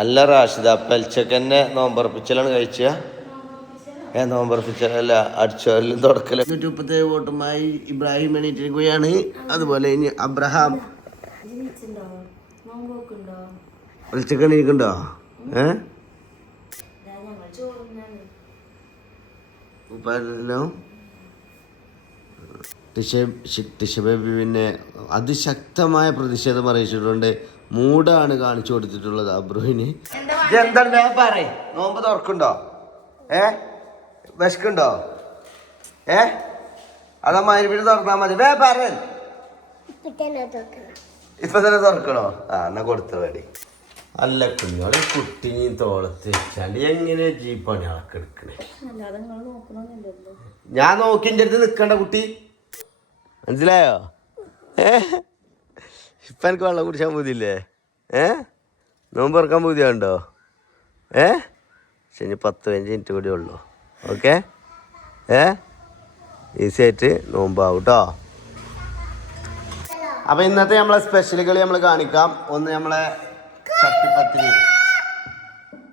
അല്ല റാഷിദ പെൽച്ചക്കന്നെ നോമ്പറപ്പിച്ചലാണ് കഴിച്ച നോമ്പറപ്പിച്ചല്ല അടിച്ചോരലും തുടക്കല. 137 വോട്ടുമായി ഇബ്രാഹിം എണീറ്റിരിക്കുകയാണ്. അതുപോലെ ഇനി അബ്രഹാം പെൽച്ചക്കൻ ഇരിക്കണ്ടോ? പിന്നെ അതിശക്തമായ പ്രതിഷേധം അറിയിച്ചിട്ടുണ്ട്. മൂടാണ് കാണിച്ചു കൊടുത്തിട്ടുള്ളത് അബ്രുവിന്. എന്താണ് പറയ്? നോമ്പ് തുറക്കുണ്ടോ? വിശക്കുണ്ടോ? അതാ മരുവിന് തുറന്നാ മതി. പറയൻ ഇപ്പൊ തന്നെ തുറക്കണോ? എന്നാ കൊടുത്ത വേടി. അല്ല കുഞ്ഞോടെ കുട്ടിയും തോളത്ത് വെച്ചാണ്ട് എങ്ങനെ ജീപ്പാണ് ഇളക്കെടുക്കണേ? ഞാൻ നോക്കിൻ്റെ അടുത്ത് നിക്കണ്ട കുട്ടി, മനസ്സിലായോ? ഇപ്പൊ എനിക്ക് വെള്ളം കുടിച്ചാൻ പോതില്ലേ? നോമ്പ് തുറക്കാൻ പോതിയുണ്ടോ? ശരി 10-15 മിനിറ്റ് കൂടി ഉള്ളൂ. ഓക്കെ, ഈസി ആയിട്ട് നോമ്പാവും കേട്ടോ. അപ്പം ഇന്നത്തെ നമ്മളെ സ്പെഷ്യലുകൾ നമ്മൾ കാണിക്കാം. ഒന്ന് നമ്മളെ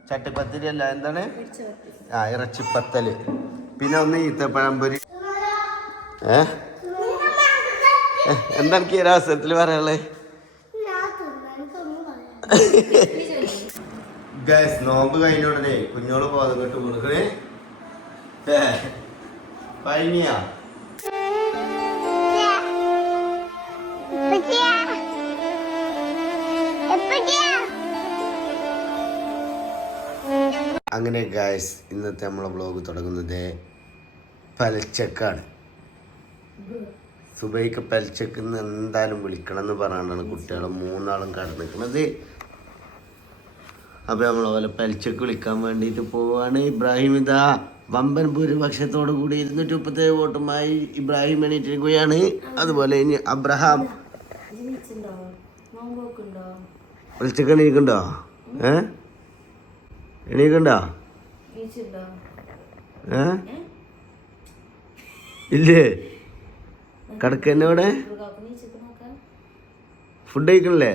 ചട്ടിപ്പത്തിരി അല്ല, എന്താണ് ഇറച്ചിപ്പത്തല്. പിന്നെ ഒന്ന് ഈത്തപ്പഴംപൊരി. എന്താ എനിക്ക് ഈ അവസരത്തിൽ പറയാനുള്ളത്? ഗൈസ്, നോമ്പ് കഴിഞ്ഞ ഉടനെ കുഞ്ഞോള് പോകട്ട് കൊടുക്കണേ. പഴങ്ങിയാ അങ്ങനെ ഗൈസ്, ഇന്നത്തെ നമ്മളെ വ്ളോഗ് തുടങ്ങുന്നത് പലച്ചക്കാണ്. സുബൈക്ക് പലച്ചക്കെന്ന് എന്തായാലും വിളിക്കണം എന്ന് പറഞ്ഞാണ് കുട്ടികളെ 3 കടന്നിരിക്കുന്നത്. അപ്പോൾ നമ്മളെ പോലെ പലിച്ചക്ക് വിളിക്കാൻ വേണ്ടിയിട്ട് പോവാണ്. ഇബ്രാഹിം ഇതാ വമ്പൻ ഭൂരിപക്ഷത്തോടു കൂടി 237 വോട്ടുമായി ഇബ്രാഹിം എണീറ്റിരിക്കുകയാണ്. അതുപോലെ ഇനി അബ്രഹാം പലിച്ചക്ക് എണീക്കണ്ടോ? എണീക്കണ്ടോ? ഇല്ലേ? കിടക്കന്നോടെ ഫുഡ് കഴിക്കണല്ലേ?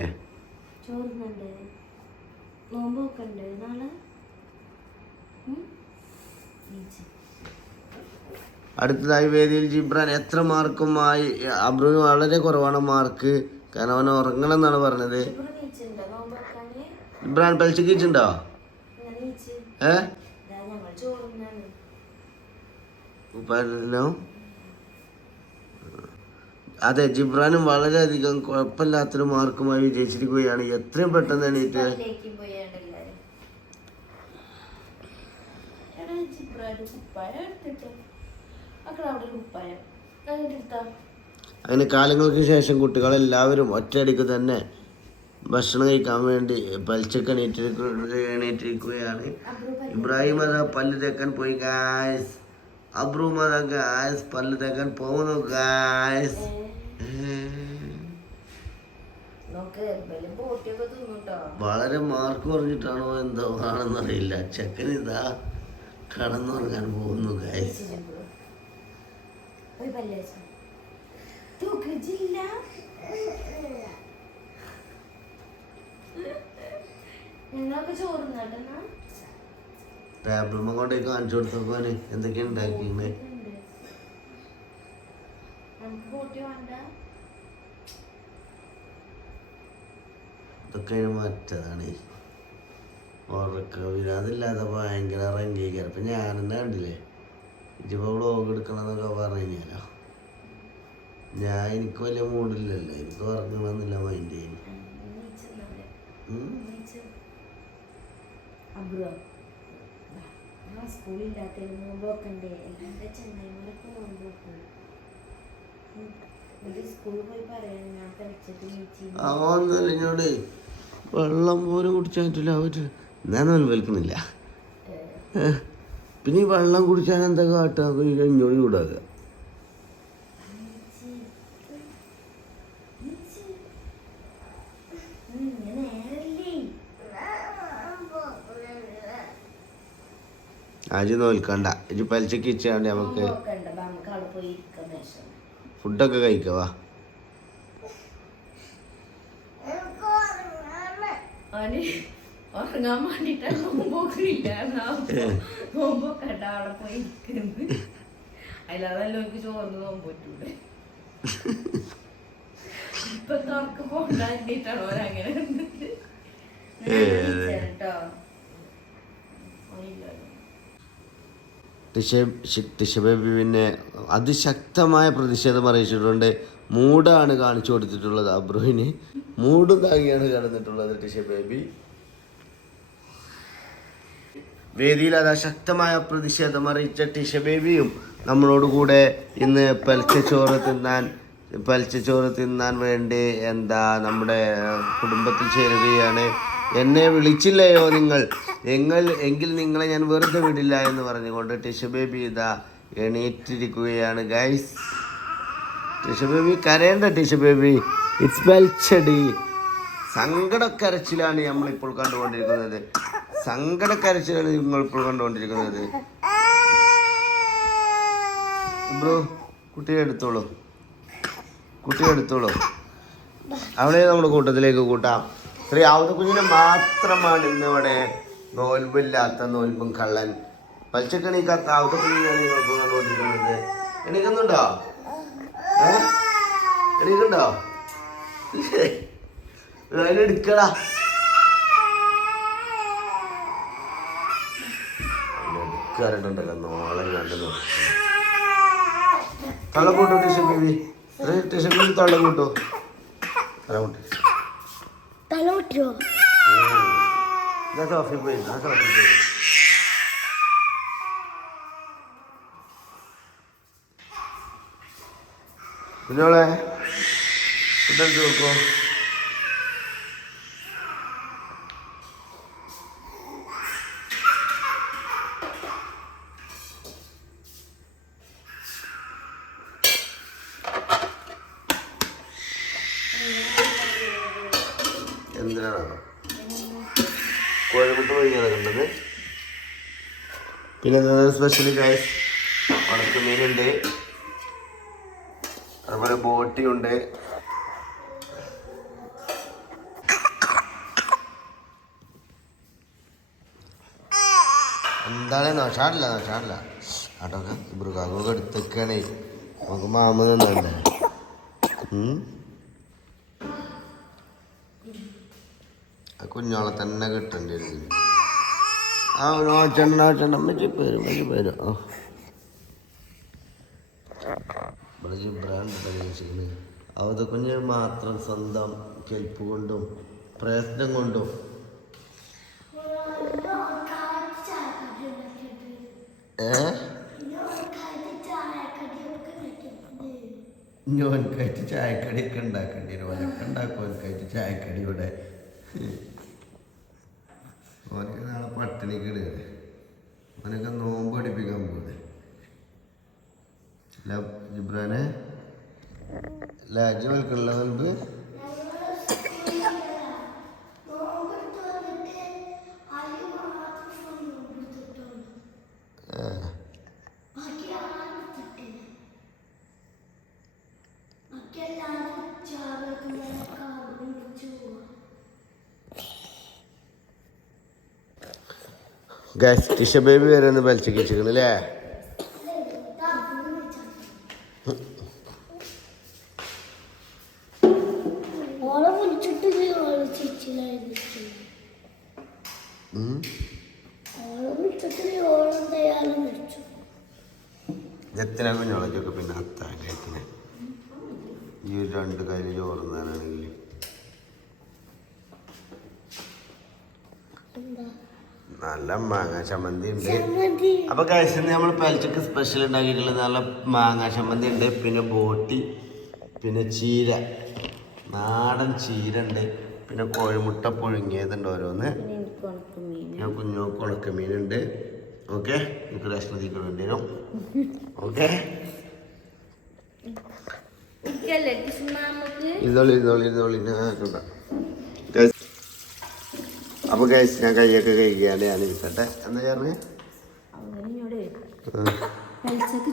അടുത്തതായി വേദിയിൽ ജിബ്രാൻ. എത്ര മാർക്കുമായി? അബ്രുവിന് വളരെ കുറവാണ് മാർക്ക്, കാരണം അവൻ ഉറങ്ങണം എന്നാണ് പറഞ്ഞത്. ജിബ്രാൻ പലിച്ചക്കിച്ചുണ്ടോ? അതെ, ജിബ്രാനും വളരെയധികം കുഴപ്പമില്ലാത്തൊരു മാർക്കുമായി വിജയിച്ചിരിക്കുകയാണ്. എത്രയും പെട്ടെന്ന് എണീറ്റ് അങ്ങനെ കാലങ്ങൾക്ക് ശേഷം കുട്ടികളെല്ലാവരും ഒറ്റയടിക്ക് തന്നെ ഭക്ഷണം കഴിക്കാൻ വേണ്ടി പലിച്ചക്ക് എണീറ്റിരിക്കുകയാണ്. ഇബ്രാഹിം അതാ പല്ല് തേക്കാൻ പോയി ഗായ്സ്. അബ്രു അതാ ഗായ്സ് പല്ല് തേക്കാൻ പോകുന്നു ഗായ്സ്. വളരെ മാർക്ക് പറഞ്ഞിട്ടാണോ എന്തോ ആണെന്നറിയില്ല, ചെക്കൻ ഇതാ കടന്നുറങ്ങാൻ പോകുന്നു ഗായ്സ്. ടേബിൾ കൊണ്ടേക്ക് കാണിച്ചു കൊടുത്തോക്കാന് എന്തൊക്കെയാ ഉണ്ടാക്കിയിരുന്നേ. ഇതൊക്കെ മറ്റതാണ് ഉറക്കവില്ല. അതില്ലാതെ ഭയങ്കര റംഗീകരം. ഇപ്പം ഞാനെന്നെ കണ്ടില്ലേ, ഇതിപ്പോൾ വ്ളോഗ് എടുക്കണമെന്നൊക്കെ പറഞ്ഞു കഴിഞ്ഞാലോ, എനിക്ക് വലിയ മൂഡില്ലല്ലോ, എനിക്ക് ഉറങ്ങണമെന്നില്ല മൈൻഡ് ചെയ്യുന്നു. എന്നോട് വെള്ളം പോലും കുടിച്ചാൻ പറ്റില്ല. ഞാനൊന്നും വലിക്കുന്നില്ല. പിന്നെ ഈ വെള്ളം കുടിച്ചാൽ എന്താ കാട്ടുക? ഇഞ്ഞോട് ചൂടാക്കുക. ആജ് നോൽക്കണ്ട, ഇജ് പലിച്ചക്ക് ഇച്ചാണ്ട് നമുക്ക് ഫുഡൊക്കെ കഴിക്കവാ. ഉറങ്ങാൻ വേണ്ടിട്ട് നോമ്പോക്കില്ല നോമ്പൊക്കെ അവിടെ പോയി ഇരിക്കുന്നത് അല്ലാതെ എല്ലാവർക്കും ചോർന്ന് നോമ്പ് പറ്റൂലേ ഇപ്പൊ തുറക്ക് പോണ്ടായിട്ടാണ് ഓരങ്ങനെ കേട്ടോ ടിഷബേബി പിന്നെ അതിശക്തമായ പ്രതിഷേധം അറിയിച്ചിട്ടുണ്ട്. മൂടാണ് കാണിച്ചു കൊടുത്തിട്ടുള്ളത് അബ്രുവിന്. മൂടും താങ്ങിയാണ് കിടന്നിട്ടുള്ളത് ടിഷബേബി. വേദിയിൽ അത് ശക്തമായ പ്രതിഷേധം അറിയിച്ച ടിഷബേബിയും നമ്മളോട് കൂടെ ഇന്ന് പലിച്ചച്ചോറ് തിന്നാൻ വേണ്ടി നമ്മുടെ കുടുംബത്തിൽ ചേരുകയാണ്. എന്നെ വിളിച്ചില്ലയോ നിങ്ങൾ എങ്കിൽ നിങ്ങളെ ഞാൻ വെറുതെ വിടില്ല എന്ന് പറഞ്ഞുകൊണ്ട് ടിഷബേബി ഇതാ എണീറ്റിരിക്കുകയാണ് ഗൈസ്. ടിഷബേബി കരയേണ്ട ടിഷബേബി, ഇറ്റ്സ് വെൽച്ചടി. സങ്കടക്കരച്ചിലാണ് നമ്മളിപ്പോൾ കണ്ടുകൊണ്ടിരിക്കുന്നത്. സങ്കടക്കരച്ചിലാണ് നിങ്ങളിപ്പോൾ കണ്ടുകൊണ്ടിരിക്കുന്നത്. ബ്രോ കുട്ടിയെ എടുത്തോളൂ. അവളെ നമ്മുടെ കൂട്ടത്തിലേക്ക് കൂട്ടാം. ശ്രീ ആവുതക്കുഞ്ഞിനെ മാത്രമാണ് ഇന്നിവിടെ നോൽബില്ലാത്ത നോൽബും കള്ളൻ. പലിച്ചക്കെണീക്കാത്ത ആവുതക്കുഞ്ഞിനാണ് നിങ്ങൾക്ക് കണ്ടുകൊണ്ടിരിക്കുന്നത്. എണീക്കുന്നുണ്ടോ? എണീക്കുണ്ടോ? അതിനെടുക്കടാ. എടുക്കാറുണ്ടല്ലോ നോളെ കണ്ടു നോക്കി തള്ള കൂട്ടോ ടീഷൻ ബേബി. ടീഷൻ ബേബി തള്ള കൂട്ടോ. കുഞ്ഞോളെ ഫുഡെടുത്ത് നോക്കോ. എന്തിനാണോ കോഴിമുട്ട പൊഴിയാണ് കണ്ടത്. പിന്നെ സ്പെഷ്യലി ഗൈസ് ഉണക്കമീനുണ്ട്, അതുപോലെ ബോട്ടിയുണ്ട്. എന്താണേന്നോ ചാടില്ല ആട്ടോക്കെ മൃഗാകൊക്കെ എടുത്തേക്കാണേ. നമുക്ക് മാമ നിന്നല്ലേ. ആ കുഞ്ഞോളെ തന്നെ കിട്ടേണ്ടി വരും. അമ്മച്ചി പേരും അവത് കുഞ്ഞ് മാത്രം സ്വന്തം കെൽപ്പ് കൊണ്ടും പ്രയത്നം കൊണ്ടും ഓനക്കായിട്ട് ചായക്കടിയൊക്കെ ഉണ്ടാക്കേണ്ടി വരും. ഓനൊക്കെ ഉണ്ടാക്കും ഓനക്കായിട്ട് ചായക്കടി ഇവിടെ. ഓനക്ക് നാളെ പട്ടിണിക്ക് ഇടുകയാണ്. ഓനൊക്കെ നോമ്പ് പഠിപ്പിക്കാൻ പോകുന്നത്. അല്ല ജിബ്രാനെ ലാജ് വൽക്കുള്ള നോമ്പ് ഗൈസ് ടിഷ ബേബി വരെ ഒന്ന് വലിച്ചൊക്കെ വെച്ചിരിക്കണല്ലേ. എത്ര കുഞ്ഞോളൊക്കെ പിന്നെ അത്താഴത്തിന് ഈ ഒരു 2 കയ്യിൽ ചോറുന്നാണെങ്കിൽ നല്ല മാങ്ങ ചമ്മന്തി ഉണ്ട്. അപ്പൊ കഴിച്ച് നമ്മൾ പലിച്ചക്ക് സ്പെഷ്യൽ ഉണ്ടാക്കിയിട്ടുള്ളത് നല്ല മാങ്ങ ചമ്മന്തി ഉണ്ട്, പിന്നെ ബോട്ടി, പിന്നെ ചീര, നാടൻ ചീര ഉണ്ട്, പിന്നെ കോഴിമുട്ട പുഴുങ്ങിയതുണ്ട് ഓരോന്ന്, പിന്നെ കുഞ്ഞോക്ക് ഉണക്കമീനുണ്ട്. ഓക്കെ എനിക്ക് രശ്മതിക്ക് വേണ്ടി വരും. ഓക്കെ ഇരുന്നോളി. അപ്പൊ ഗൈസ് ഞാൻ കൈയൊക്കെ കഴിക്കാണ്ട് ഞാൻ ഇരിക്കട്ടെ. എന്താ പറഞ്ഞേ?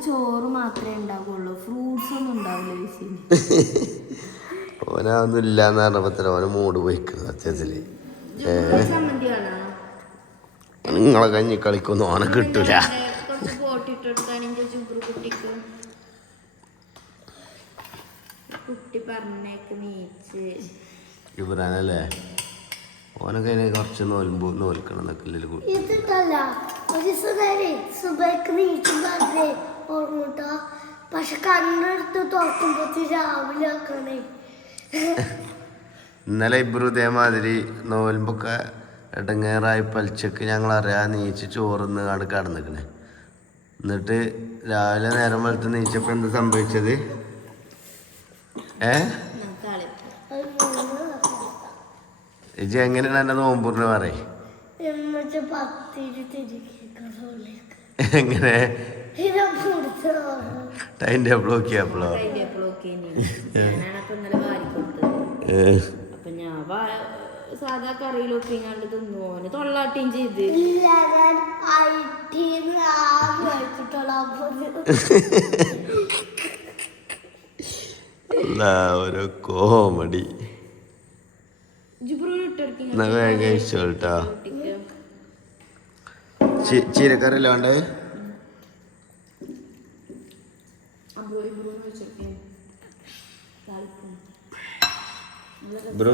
ചോറ് മാത്രമേ ഉണ്ടാവുള്ളൂ, ഫ്രൂട്ട്സ് ഒന്നും ഉണ്ടാവില്ല. ഓനൊന്നും ഇല്ലാന്ന് പറഞ്ഞപ്പോ ഓന് മൂട് പോയിക്കുന്നത് സത്യത്തില്. ചമ്മന്തിയാണോ നിങ്ങളെ കഞ്ഞി കളിക്കൊന്നും ഓനെ കിട്ടൂല. കുറച്ച് പോട്ടിട്ടെടുത്താണെങ്കിൽ ചുബ്രു കുട്ടിക്ക് കുട്ടി പറഞ്ഞേക്ക് നീച്ച് ഇബ്രാനല്ലേ ഓനൊക്കെ അതിനെ കുറച്ച് നോൽക്കണം എന്നൊക്കെ ഇതിട്ടല്ല ഒരു ദിവസം നേരെ സുബൈക്ക് നീച്ചുമ്പേ ഓർമ്മട്ടോ. പക്ഷെ കണ്ണെടുത്ത് തുറക്കുമ്പോ രാവിലെ ആക്കണേ. ഇന്നലെ ഇബ്രു ഇതേമാതിരി നോൽമ്പൊക്കെ ഇടങ്ങേറായി പലിച്ചക്ക് ഞങ്ങൾ അറിയാൻ നീച്ച് ചോറിന്ന് കണ്ട് കടന്നിക്കണേ. എന്നിട്ട് രാവിലെ നേരം വെളുത്ത് നീച്ചപ്പോൾ എന്ത് സംഭവിച്ചത്? ഇജ് എങ്ങനെയാണ് എൻ്റെ നോമ്പൂറിന് പറയും? എങ്ങനെ ടൈം ടേബിൾ നോക്കിയപ്പോഴോ? അപ്പൊ ഞാൻ സാധാ കറിയിലൊക്കെ കണ്ട് തിന്നോന് തൊള്ളാട്ടിയും ചെയ്ത് ഒരു കോമഡി കഴിച്ചോട്ടാ. ചീരക്കറി അല്ലാണ്ട് ബ്രോ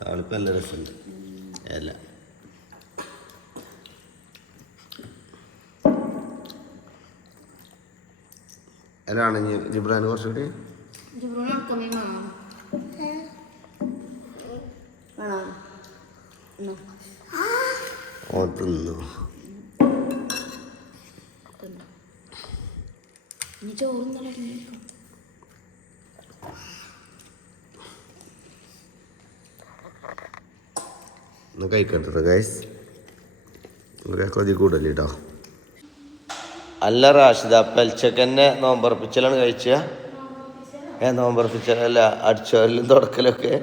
താളിപ്പ് നല്ല രസമുണ്ട്. അല്ല അതാണ് ജിബ്രാന് കുറച്ചുകൂടി ഓ തിന്നു. ഒന്ന് കഴിക്കട്ടെ ഗൈസ്, കൊതി കൂടല്ലേ കേട്ടോ. അല്ല റാഷിദ പെൽച്ചക്കന്നെ നോമ്പറപ്പിച്ചലാണ് കഴിച്ച? നോമ്പറപ്പിച്ചല്ല അടിച്ചോരലും തുടക്കലൊക്കെ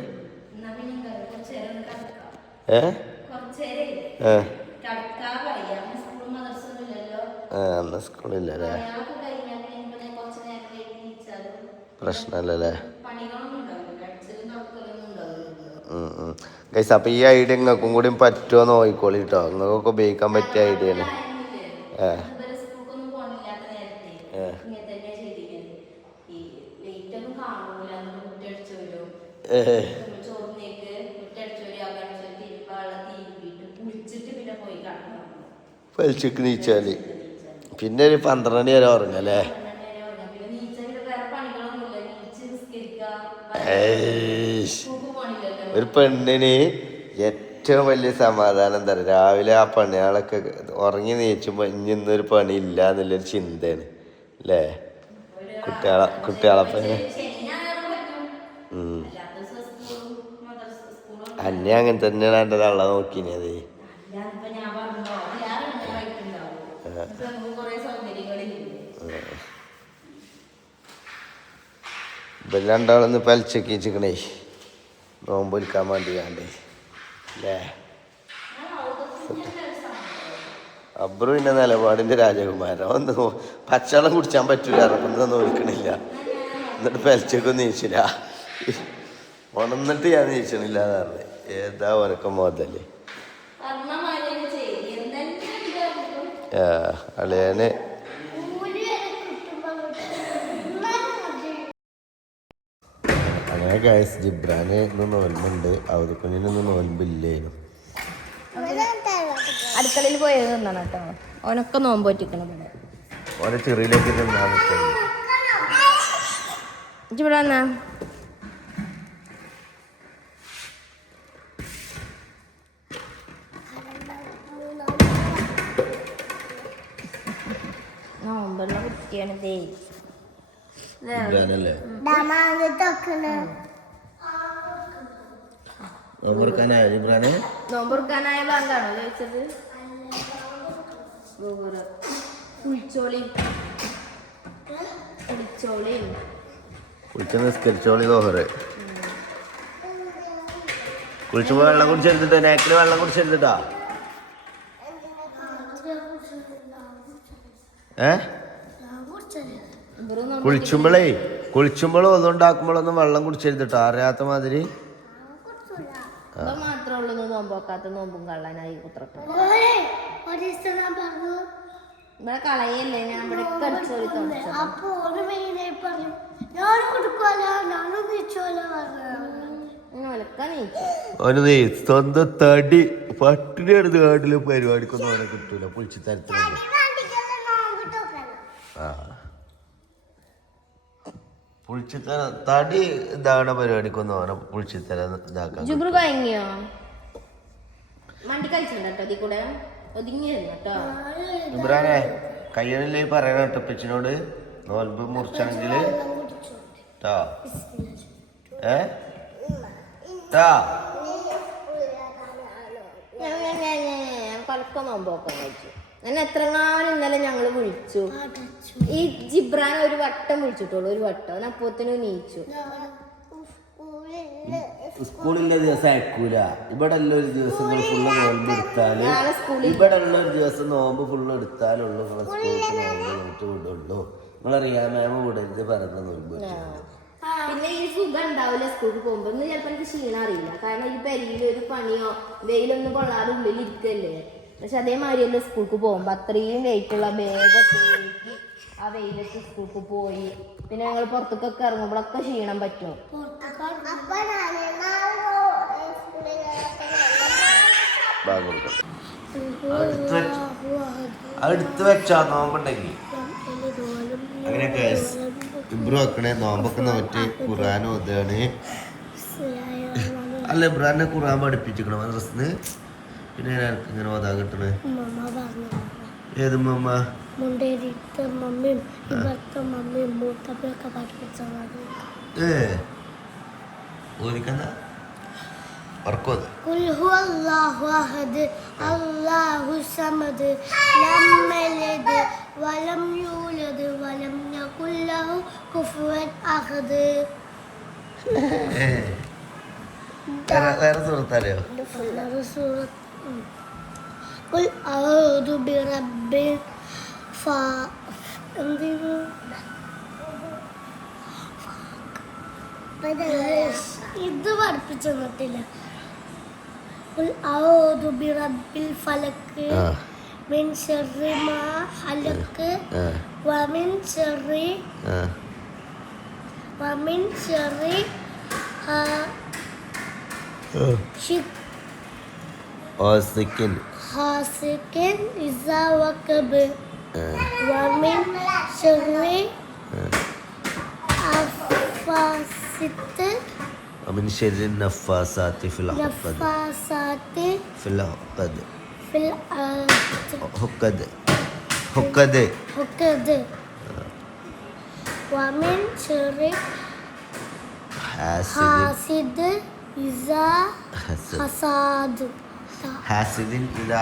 അന്ന് സ്കൂളില്ലല്ലേ, പ്രശ്നമല്ലല്ലേ ഗൈസ്. അപ്പം ഈ ഐഡിയ നിങ്ങൾക്കും കൂടി പറ്റുമോ നോക്കിക്കോളി കേട്ടോ. നിങ്ങൾക്കൊക്കെ ഉപയോഗിക്കാൻ പറ്റിയ ഐഡിയ ആണ്. പലിച്ചക്ക് നീച്ചാല് പിന്നെ ഒരു 12 മണി വരെ ഉറങ്ങല്ലേ. ഒരു പെണ്ണിന് ഏറ്റവും വലിയ സമാധാനം എന്താ പറയുക, രാവിലെ ആ പണികളൊക്കെ ഉറങ്ങി നീച്ചുമ്പോൾ ഇനി ഇന്നൊരു പണി ഇല്ല എന്നുള്ളൊരു ചിന്തയാണ് അല്ലേ കുട്ടികളപ്പം. അന്നെ അങ്ങനെ തന്നെയാണ് എൻ്റെ തള്ള നോക്കിനത്. ഇപ്പം രണ്ടാളൊന്ന് പലിച്ചക്ക് വെച്ചിക്കണേ നോമ്പൊലിക്കാൻ വേണ്ടി വേണ്ടേ അല്ലേ. അബ്രു പിന്നെ നിലപാടിൻ്റെ രാജകുമാരൻ. ഒന്ന് പച്ചവെള്ളം കുടിച്ചാൻ പറ്റൂല, ഇറക്കൊന്നും നോക്കണില്ല. എന്നിട്ട് പലിച്ചക്കൊന്നും നീച്ചില്ല, ഉണന്നിട്ട് ഞാൻ നീച്ചണില്ല എന്ന് പറഞ്ഞു. ഏതാ ഓനൊക്കെ മോതല് അളിയന്. അങ്ങനെ ഗൈസ് ജിബ്രാന് ഇന്ന് നോൽമ്പുണ്ട്, അവധിക്കുഞ്ഞിനൊന്നും നോൽമ്പില്ലേനും. അടുക്കളയിൽ പോയത് എന്നാണ് കേട്ടോ. ഓനൊക്കെ നോമ്പ് പറ്റിക്കണം. ഓനെ ചെറിയിലേക്ക് തിന്നാൻ പറ്റും. ഇവിടെ വന്നാ നോമ്പുള്ള കുട്ടിയാണ് ജിബ്രാനല്ലേ നോമ്പെടുക്കാനായ ജിബ്രാന്? നോമ്പെടുക്കാനായ ബാങ്കാണോ ചോദിച്ചത്? കുളിച്ചോളി കുളിച്ച് നിസ്കരിച്ചോളി ദോഹറ്. കുളിച്ചുമ്പോ വെള്ളം കുടിച്ചെടുത്തിട്ടോ, നേക്കില് വെള്ളം കുടിച്ചെടുത്തിട്ടാ. കുളിച്ചുമ്പോഴും ഒന്നുണ്ടാക്കുമ്പോഴൊന്നും വെള്ളം കുടിച്ചെടുത്തിട്ടോ, അറിയാത്ത മാതിരി. ഇപ്പൊ മാത്രമുള്ളൂ നോമ്പോക്കാത്ത നോമ്പും കള്ളനായി കുത്രട്ട് ഒരു ദിവസം ഞാൻ പറഞ്ഞു ഇവിടെ കളയല്ലേ ഞാൻ ഇവിടെ കടിച്ചോളി തുടച്ചു അപ്പൊ ഒരു മെയിനായി പറഞ്ഞു ഞാനും കൊടുക്കുവല്ല ഞാനും തിരിച്ചോല വിലക്കാൻ നീച്ചു അവന് സ്വന്തം തടി പട്ടിണി എടുത്ത് കാട്ടില് പരിപാടിക്കൊന്നും അവനെ കിട്ടൂല പൊളിച്ചു തരത്തിലുണ്ട് ആ പുളിച്ചിത്തര തടി ഇതാകണ പരിപാടിക്കൊന്നും അവനെ പുളിച്ചിത്തര ഇതാക്കാൻ ജുബ്രു കഴിഞ്ഞോ മണ്ടി കളിച്ചിട്ടുണ്ടോ അതിൽ കൂടെ ഒതുങ്ങിയിരുന്നു കേട്ടോ ഇബ്രാനെ കയ്യണില്ലേ പറയണ കേട്ടോ പിച്ചിനോട് നോൽബ് മുറിച്ചാണെങ്കില് ട്ടാ കൊലക്ക നോമ്പോക്കാൻ കഴിച്ചു ഞാൻ എത്രങ്ങാനും ഇന്നലെ ഞങ്ങള് വിളിച്ചു ഈ ജിബ്രാൻ ഒരു വട്ടം വിളിച്ചിട്ടുള്ളൂ ഒരു വട്ടം അവൻ അപ്പോത്തിനും നീച്ചു സ്കൂളിലെ ദിവസം അയക്കൂല ഇവിടെ ഉള്ള ഒരു ദിവസങ്ങൾ ഫുള്ള് നോമ്പ് എടുത്താല് ഇവിടെ ഉള്ള ഒരു ദിവസം നോമ്പ് ഫുള്ള് എടുത്താലുള്ളൂ നിങ്ങളെ സ്കൂളിൽ നോമ്പ് നോറ്റ് വിടുള്ളൂ നിങ്ങളറിയാം മാമ വിടരുത് പറഞ്ഞ നോമ്പ് പിന്നെ ഈ സുഖം ഉണ്ടാവില്ല സ്കൂളിൽ പോകുമ്പോ ഇന്ന് ചിലപ്പോ എനിക്ക് ക്ഷീണം അറിയില്ല കാരണം ഈ പെരിയിൽ ഒരു പണിയോ വെയിലൊന്നും കൊള്ളാതെ ഉള്ളിൽ ഇരിക്കല്ലേ പക്ഷെ അതേമാതിരിയല്ലേ സ്കൂൾക്ക് പോകുമ്പോ അത്രയും വെയിറ്റുള്ള ബാഗൊക്കെ ആ വെയിലത്ത് സ്കൂൾക്ക് പോയി പിന്നെ ഞങ്ങൾ പുറത്തേക്കൊക്കെ ഇറങ്ങുമ്പോഴൊക്കെ ക്ഷീണം പറ്റും അടുത്ത് വെച്ചാ നോമ്പുണ്ടെങ്കിൽ അങ്ങനെയൊക്കെ ഇബ്രു വെക്കണേ നോമ്പൊക്കെ നോറ്റ് ഖുർആൻ ഓതാണ് അല്ല ഇബ്രാനെ ഖുർആൻ പഠിപ്പിച്ചിരിക്കണം മദ്രസിന് പിന്നെ എനിക്ക് ഇങ്ങനെ ഓതാൻ കിട്ടണേ ഏത് മമ്മ മുണ്ടേരിത്തെ മമ്മിയും ഇവിടുത്തെ മമ്മിയും മൂത്തപ്പൊക്കെ പഠിപ്പിച്ചതാണ് ഓരിക്കെന്താ ഉറക്കത് قل هو الله أحد الله الصمد لم يلد ولم يولد ولم يكن له كفوا أحد വേറെ സുഹൃത്താലോ قل أعوذ برب ഇത് പഠിപ്പിച്ചു തന്നിട്ടില്ല قل أعوذ برب الفلق من شر ما خلق ومن شر حاسد إذا وقب ومن شر ومن شر النفاثات في العقد ومن شر حاسد إذا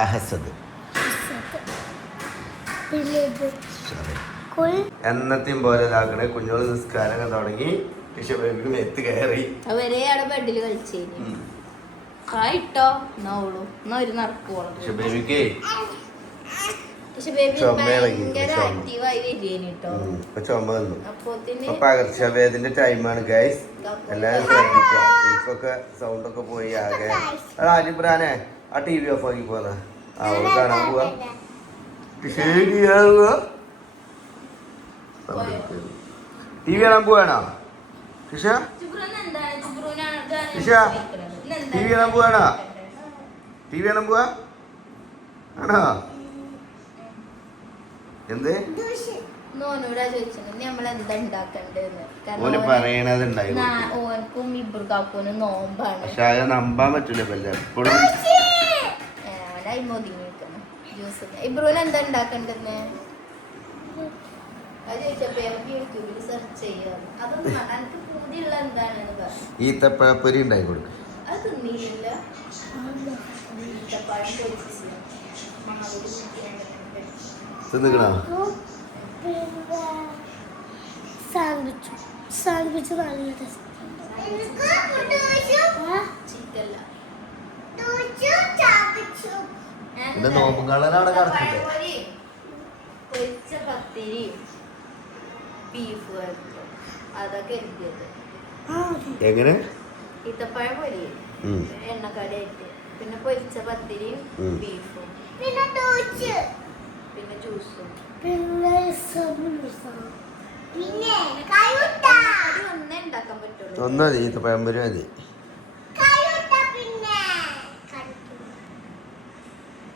حسد എന്നത്തെയും പോലെ ഇതാക്കണേ കുഞ്ഞോള് നിസ്കാരം തുടങ്ങി എത്ത് കയറി അവരെ അവിടെ ബെഡിൽ കളിച്ചേ ഇട്ടോ എന്നാ ഒരു നടക്കുവോളൂ ബേബിക്ക് പക്ഷെ ബേബി ഭയങ്കര ആക്റ്റീവായി വരികയാണ് കേട്ടോ ചുമ വന്നു അപ്പോത്തിന് പകർച്ചവ്യാധിന്റെ ടൈമാണ് ഗൈസ് എല്ലാവരും ശ്രദ്ധിക്കുക എനിക്കൊക്കെ സൗണ്ട് ഒക്കെ പോയി ആകെ ആജിബ്രാനെ ആ ടി വി ഓഫ് ആക്കി പോന്ന അവള് കാണാൻ പോവാ ടി വി കാണാൻ പോവാണോ ഷിഷ ടി വി കാണാൻ പോവാണോ ടി വി കാണാൻ പോവാ ആണോ എന്ത് ഓനക്കും ഇബ്രുക്കാക്കും നോമ്പാണ് പക്ഷെ അത് നമ്പാൻ പറ്റൂല എപ്പോഴും ജ്യൂസ് ഇബ്രുവിന് എന്താ ഉണ്ടാക്കണ്ടെന്ന് അത് ചോദിച്ചപ്പോ യൂട്യൂബിൽ സെർച്ച് ചെയ്യാം അതൊന്നും എനിക്ക് പൂതിയുള്ള എന്താണെന്ന് പറഞ്ഞു ഈത്തപ്പഴപ്പൊരി ഉണ്ടാക്കി കൊടുക്കും അത് തിന്നിയില്ല ഈത്തപ്പഴം പൊരിച്ച് തിന്നിക്കണോ സാൻഡ്വിച്ച് നല്ല ചിക്കല്ല എന്റെ നോമ്പും കളറാണ് കറക്കില്ലേ പൊരിച്ച പത്തിരി ബീഫ് അതൊക്കെ എഴുതിയത് എങ്ങനെ ഈത്തപ്പഴം പൊരി എണ്ണക്കടിയായിട്ട് പിന്നെ പൊരിച്ച പത്തിരിയും ബീഫും പിന്നെ ദോശ പിന്നെ ജ്യൂസും പിന്നെ സമൂസ പിന്നെ കൈയുട്ട ഒന്നേ ഉണ്ടാക്കാൻ പറ്റുള്ളൂ. ഒന്നും മതി ഈത്തപ്പഴംപൊരി മതി. കൈയുട്ട പിന്നെ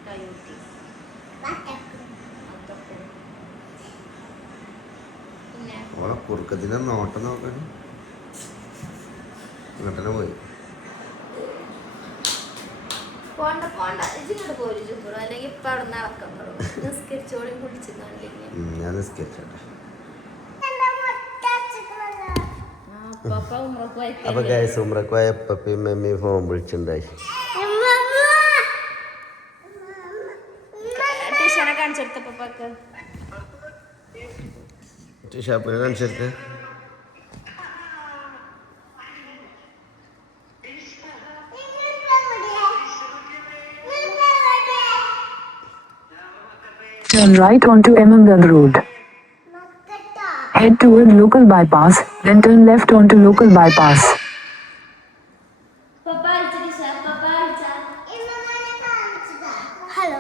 കയ്യൂട്ടി പിന്നെ ഓളെ കുറുക്കത്തിന്റെ നോട്ടം നോക്കാൻ ഇങ്ങോട്ടന്നെ പോയി. പോണ്ട പോണ്ട ഇങ്ങോട്ട് പോരും ചുപ്പുറ അല്ലെങ്കിൽ ഇപ്പൊ അവിടെ നടക്കാൻ തുടങ്ങും. നിസ്കരിച്ചോളിയും കുടിച്ചു കണ്ടില്ലേ ഞാൻ നിസ്കരിച്ചോട്ടെ. അപ്പൊ ഗൈസ് ഉമ്രക്ക് പോയ പപ്പയും മമ്മിയും ഫോൺ വിളിച്ചിട്ടുണ്ടായി. ടീച്ചറെ കാണിച്ചെടുത്തപ്പൊക്കെ ഷാപ്പിനെ കാണിച്ചെടുത്ത് Turn right onto Emangad Road. Head toward local bypass, then turn left onto local bypass. Hello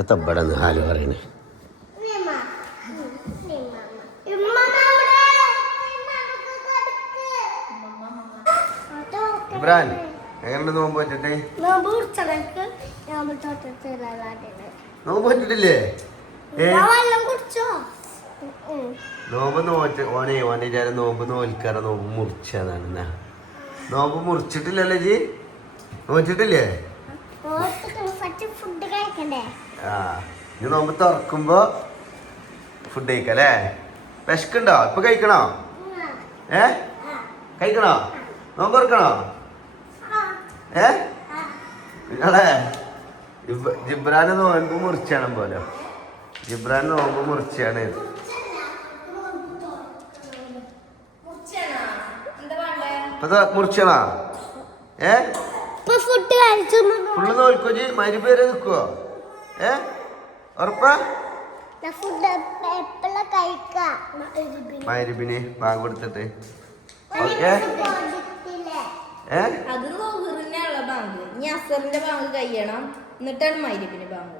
എത്തവിടെ ഹാല് പറയണേ. ഇബ്രാൻ എങ്ങനെ നോമ്പ് പറ്റിട്ട്? നോമ്പ് പറ്റിട്ടില്ലേ? നോമ്പ് നോറ്റ് ഓനെ ഓൻ്റെ വിചാരം നോമ്പ് നോൽക്കാറ നോമ്പ് മുറിച്ചതാണ്. നോമ്പ് മുറിച്ചിട്ടില്ലല്ലേ ജി? നോറ്റിട്ടില്ലേ? ഫുഡ് കഴിക്കണ്ടേ? ആ ഇനി നോമ്പ് തുറക്കുമ്പോ ഫുഡ് കഴിക്കല്ലേ? വിശക്കുണ്ടോ? ഇപ്പൊ കഴിക്കണോ? കഴിക്കണോ? നോമ്പ് തുറക്കണോ? നിങ്ങളെ ജിബ്രാന് നോമ്പ് മുറിച്ചാണ് പോലെ. ജിബ്രാൻ നോമ്പ് മുറിച്ചാണ്. ഇപ്പൊ മുറിച്ചണോ? Full നോൽക്കോ G? മരി പേരെ നിക്കുവോ? ഉറപ്പാ? മരിബിന് ബാങ്ക് കൊടുത്തിട്ട് ഓക്കെ. അത് നോഹറിനുള്ള ബാങ്ക്. ഇനി അസറിന്റെ ബാങ്ക് കഴിയണം, എന്നിട്ടാണ് മൈരിപ്പിന് ബാങ്ക്.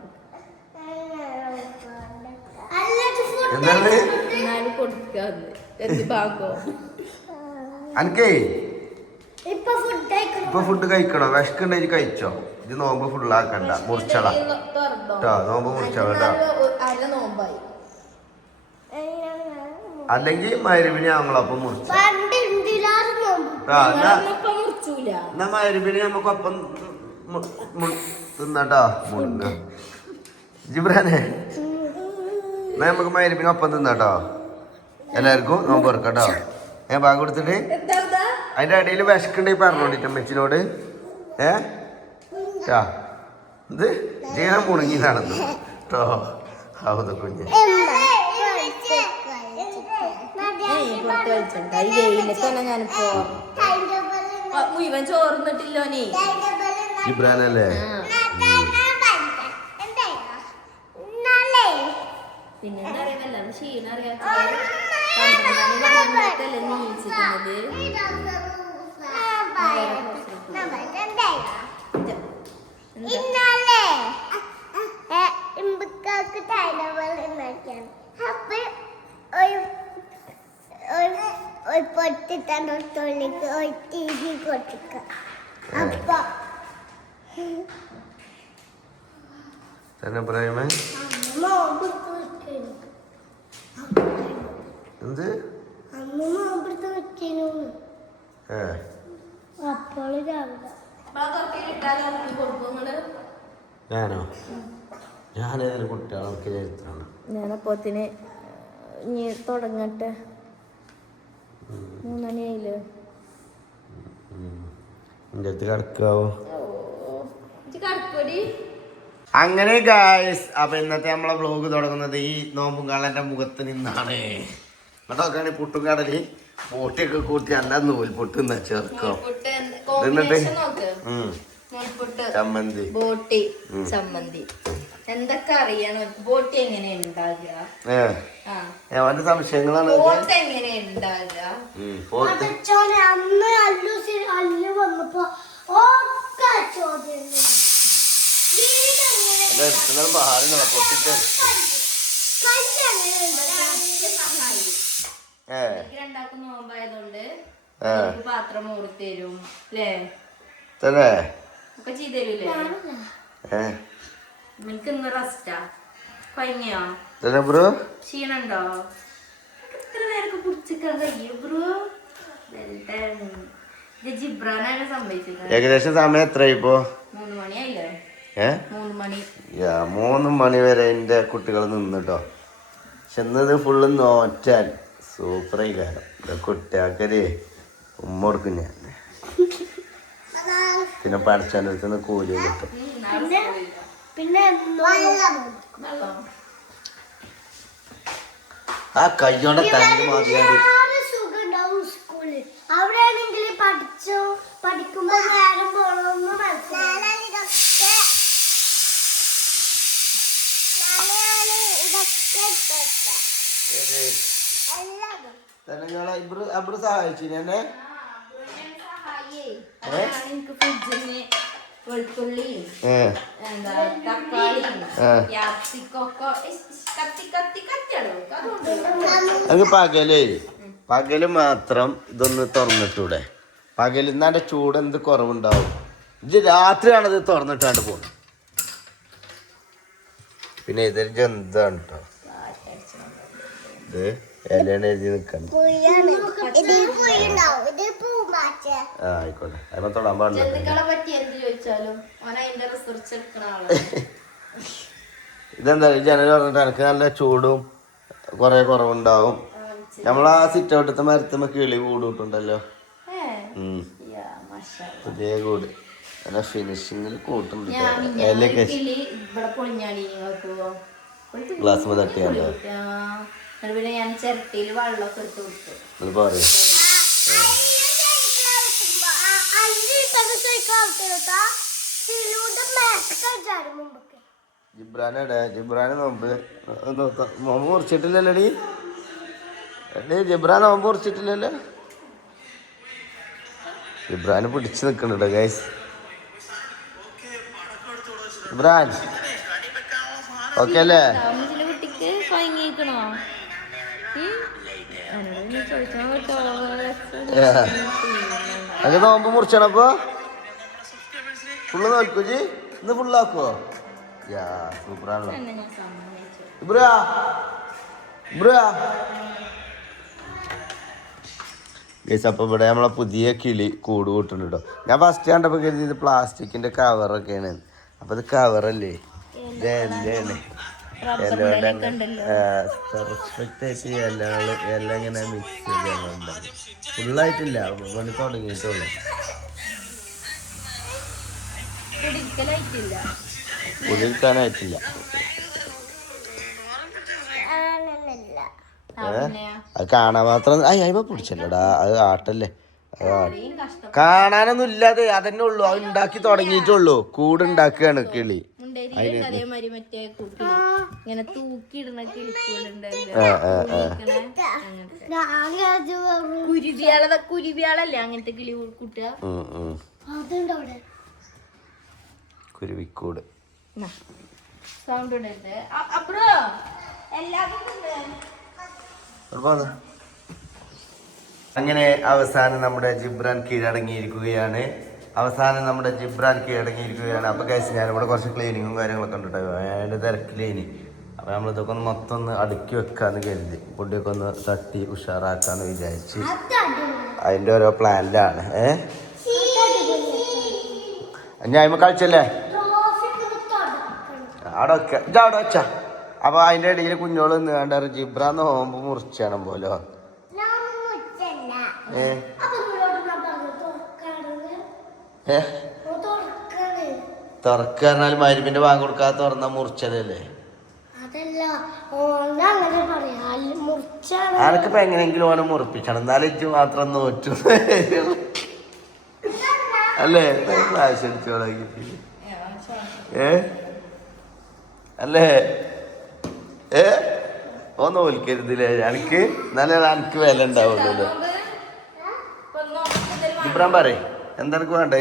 എന്താണ് എന്നാലും കൊടുക്കാന്ന് എന്ത് ബാങ്കോ? അനക്കേ ഇപ്പൊ ഫുഡ് കഴിക്കണോ? വിശക്കുണ്ടെങ്കിൽ കഴിച്ചോ. ഇത് നോമ്പ് ഫുള്ളാക്കണ്ട, മുറിച്ചളാ കേട്ടോ. നോമ്പ് മുറിച്ചോട്ടോ. അര നോമ്പായി. അല്ലെങ്കിൽ മരുവിനെ ഞങ്ങളൊപ്പം മുറിച്ചു. എന്നാ മരുവിനെ നമുക്കൊപ്പം തിന്നട്ടോ. മുഴുങ്ങ ജിബ്രാനെ എന്നാ നമുക്ക് മരുവിനെ ഒപ്പം തിന്നട്ടോ. എല്ലാവർക്കും നോമ്പ് തുറക്കട്ടോ. ഞാൻ ബാങ്ക് കൊടുത്തിട്ട് അതിന്റെ ഇടയിൽ വിശക്കുണ്ടെങ്കിൽ പറഞ്ഞോണ്ടിട്ട് അമ്മച്ചിനോട്. ഇത് ചെയ്യാൻ മുണങ്ങിയതാണെന്ന് കേട്ടോ. ഹൗദ കുഞ്ഞ് ഞാനിപ്പോ മുഴുവൻ ചോർന്നിട്ടില്ലോനെ. ഇബ്രാനല്ലേ? പിന്നെ എന്താ അറിയാമല്ലോ ക്ഷീണം അറിയാത്തല്ലേ നീച്ചിരുന്നത്. പൊട്ടിട്ടോളിക്ക് ഒരു TV കൊടുക്ക. അപ്പൊ എന്ത് അമ്മ നോമ്പെടുത്ത് വെക്കുന്നു. അപ്പോൾ രാവിലെ ഞാനോ? ഞാനേതൊരു കുട്ടികളൊക്കെ ചരിത്രമാണ്. ഞാനപ്പോത്തിന് ഇനി തുടങ്ങട്ടെ. 3 മണിയായില്ലേ? എൻ്റെ അടുത്ത് കിടക്കാവോ? കടക്കൂടി. അങ്ങനെ ഗായ്സ്, അപ്പൊ ഇന്നത്തെ നമ്മളെ വ്ലോഗ് തുടങ്ങുന്നത് ഈ നോമ്പും കാളന്റെ മുഖത്ത് നിന്നാണ്. അതൊക്കെയാണ് പുട്ടും കടല് ബോട്ടിയൊക്കെ കൂട്ടി അല്ല നൂൽ പൊട്ടുന്ന ചേർക്കോ. എന്നിട്ട് ചമ്മന്തി ബോട്ടി ചമ്മന്തി എന്തൊക്കെ അറിയണം ബോട്ട് എങ്ങനെ ഉണ്ടാകുക അവന്റെ സംശയങ്ങളാണ് ബോട്ട് എങ്ങനെ ഉണ്ടാകുക പഠിച്ചോനെ അന്ന് അല്ലു വന്നപ്പോ ഒക്കെ ചോദ്യം രണ്ടാക്കും നോമ്പായതുകൊണ്ട് പാത്രം മൂടിത്തരും അല്ലേ തന്നെ ഒക്കെ ചെയ്തരൂലേ എനിക്ക് ഇന്ന് റെസ്റ്റാ കഴിഞ്ഞോ ബ്രോ ക്ഷീണുണ്ടോ ഇത്ര നേരൊക്കെ പിടിച്ചിക്കാൻ കഴിയും ബ്രോ ജിബ്രാനാണ് സംഭവിച്ചത് ഏകദേശം സമയം എത്രയായി ഇപ്പോ 3 മണിയായില്ലേ 3 മണി 3 മണി വരെ എന്റെ കുട്ടികൾ നിന്നിട്ടോ പക്ഷെ ഇന്നത് ഫുള്ള് നോറ്റാൻ സൂപ്പറായി കാരണം കുട്ടിയാക്കര് ഉമ്മ കൊടുക്കും ഞാൻ പിന്നെ പഠിച്ചാൻ്റെ അടുത്ത് കൂലി കിട്ടും പിന്നെ ആ കയ്യോടെ തല്ലി മാറിയാണ്ട് സുഖം ഉണ്ടാവും സ്കൂളിൽ അവിടെയാണെങ്കിൽ പഠിക്കുമ്പോ നേരം പോണമെന്ന് മനസ്സിലായി സഹായിച്ചിനെ എനിക്ക് ഫ്രിഡ്ജിന് വെളുത്തുള്ളി എന്താ തക്കാളിയും ക്യാപ്സിക്കൊക്കെ അത് പകല് മാത്രം ഇതൊന്ന് തുറന്നിട്ടൂടെ പകലിൽ നിന്നാണ്ട് ചൂട് എന്ത് കുറവുണ്ടാവും ഇത് രാത്രിയാണ് ഇത് തുറന്നിട്ടാണ്ട് പോകുന്നത് പിന്നെ ഇതൊരു ജന്താണ് കേട്ടോ ഇത് ഇലയാണ് എഴുതി നിൽക്കണം ആയിക്കോട്ടെ അതിനെ തൊടാൻ പാടില്ല ഇതെന്താ ഈ ജനൽ പറഞ്ഞിട്ട് എനിക്ക് നല്ല ചൂടും കുറെ കുറവുണ്ടാവും നമ്മളാ സിറ്റ് ഔട്ടത്തെ മരത്തുമ്പോ കിളി കൂട് കിട്ടുണ്ടല്ലോ പുതിയ കൂട് നല്ല ഫിനിഷിങ്ങിൽ കൂട്ടുണ്ട് ഗ്ലാസ് തട്ടിയാണ്ടോ പിന്നെ ഞാൻ ചിരട്ടയിൽ വെള്ളമൊക്കെ ഇട്ട് കൊടുത്തു അത് പറയും ജിബ്രാനെ നോമ്പ് മുറിച്ചിട്ടില്ലല്ലോടി ജിബ്രാൻ നോമ്പ് മുറിച്ചിട്ടില്ലല്ലോ ജിബ്രാന് പിടിച്ചു നിക്കണുണ്ടോ ഗൈസ് ജിബ്രാൻ ഓക്കെ അല്ലേ കുട്ടിക്ക് ഭയങ്ങിക്കണോ അത് നോമ്പ് മുറിച്ചണപ്പോ ഫുള്ള് നോക്കൂ ജി ഇന്ന് ഫുള്ളാക്കുവോ സൂപ്പറാണല്ലോ ഇബ്രാ ഗൈസ് അപ്പോൾ ഇവിടെ നമ്മളെ പുതിയ കിളി കൂട് കൂട്ടുണ്ട് കേട്ടോ ഞാൻ ഫസ്റ്റ് കണ്ടപ്പോൾ കരുതി ഇത് പ്ലാസ്റ്റിക്കിന്റെ കവറൊക്കെയാണ് അപ്പൊ ഇത് കവറല്ലേ ഇതാണ് എല്ലാം ഇങ്ങനെ മിക്സ് ചെയ്തുണ്ട് ഫുള്ളായിട്ടില്ല പണി തുടങ്ങിയിട്ടുള്ളു കുടിക്കാനായിട്ടില്ല അത് കാണാൻ മാത്രം അയ്യപ്പ പിടിച്ചല്ലോടാ അത് ആട്ടല്ലേ കാണാനൊന്നും ഇല്ലാതെ അതന്നെ ഉള്ളു അത് ഉണ്ടാക്കി തുടങ്ങിയിട്ടുള്ളൂ കൂടുണ്ടാക്കുകയാണ് കിളി കുരുവിയാളല്ലേ അങ്ങനത്തെ കിളി കൂട്ടുക കുരുവിക്കൂട് സൗണ്ട് അപ്പുറം അങ്ങനെ അവസാനം നമ്മുടെ ജിബ്രാൻ കീഴടങ്ങിയിരിക്കുകയാണ് അപ്പൊ കഴിച്ച് ഞാനിവിടെ കുറച്ച് ക്ലീനിങ്ങും കാര്യങ്ങളൊക്കെ ഉണ്ട് കേട്ടോ അതിൻ്റെ തിരക്കിലേനി അപ്പൊ നമ്മളിതൊക്കെ ഒന്ന് മൊത്തം ഒന്ന് അടുക്കി വെക്കാന്ന് കരുതി പൊടിയൊക്കെ ഒന്ന് തട്ടി ഉഷാറാക്കാന്ന് വിചാരിച്ച് അതിൻ്റെ ഓരോ പ്ലാനിലാണ് ഞാൻ കളിച്ചല്ലേ അവിടെ വെച്ച അപ്പൊ അതിന്റെ ഇടയിൽ കുഞ്ഞോള് നിന്നാണ്ട് ജിബ്രാൻ നോമ്പ് മുറിച്ചാണ് പോലോ തുറക്കാൽ മരുമിന്റെ ഭാഗം കൊടുക്കാതെ തുറന്ന മുറിച്ചതല്ലേ ആർക്കിപ്പോ എങ്ങനെയെങ്കിലും ഓനെ മുറിപ്പിച്ചണം എന്നാലും ഇജ്ജ് മാത്രം നോറ്റു അല്ലേ ഫ്ലാഷ് അടിച്ചോളാം അല്ലേ ഒന്ന് ഒലിക്കരുതില്ലേ എനിക്ക് നല്ല എനിക്ക് വില ഉണ്ടാവുള്ളൂ. ഇബ്രാൻ പറയേ എന്താ എനിക്ക് വേണ്ടേ?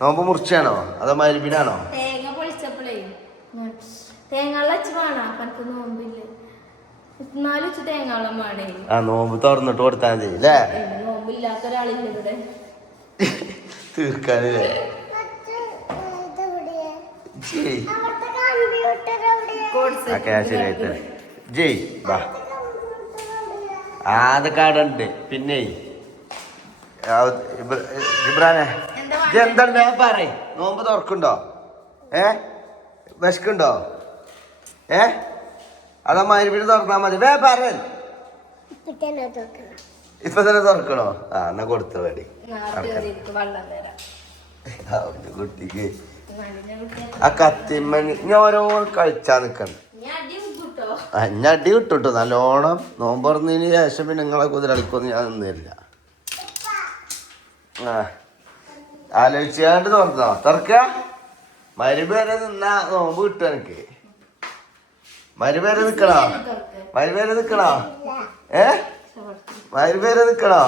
നോമ്പ് മുറിച്ചാണോ അതോ മരുവിനാണോ? തേങ്ങ പൊളിച്ചപ്പോഴേ തേങ്ങാള വെച്ച് വേണം അപ്പനക്ക് നോമ്പില്ല. എന്നാലും വെച്ച് തേങ്ങാളം വേണേ. ആ നോമ്പ് തുറന്നിട്ട് കൊടുത്താൽ മതി അല്ലേ? നോമ്പില്ലാത്ത ഒരാളില്ല ഇവിടെ തീർക്കാനല്ലേ? ശരിയായിട്ട് ജയ് ബാ അതൊക്കെ അവിടെ ഉണ്ട്. പിന്നെ ഇബ്രാനെ എന്താണ് ഞാൻ പറയ്? നോമ്പ് തുറക്കുണ്ടോ? വിശക്കുണ്ടോ? അതാ മരുവിന് തുറന്നാ മതി. പറയൻ ഇപ്പൊ തന്നെ തുറക്കണോ? ആ എന്നാ കൊടുത്ത വേണ്ടി കുട്ടിക്ക് ആ കത്തിമ്മ ഞാൻ ഓരോ കളിച്ചാ നിക്കണ്ട. ഞാൻ അടി കിട്ടുട്ടോ നല്ലോണം. നോമ്പ് തുറന്നതിന് ശേഷം പിന്നെ നിങ്ങളെ കുതിരളിക്കൊന്നും ഞാൻ നിന്നില്ല. ആ ആലോചിച്ചാണ്ട് തുറന്നോ? തുറക്ക മരുപേരെ നിന്നാ നോമ്പ് കിട്ടും എനിക്ക്. മരുപേരെ നിക്കണോ? മരുപേരെ നിക്കണോ? മരുപേരെ നിക്കണോ?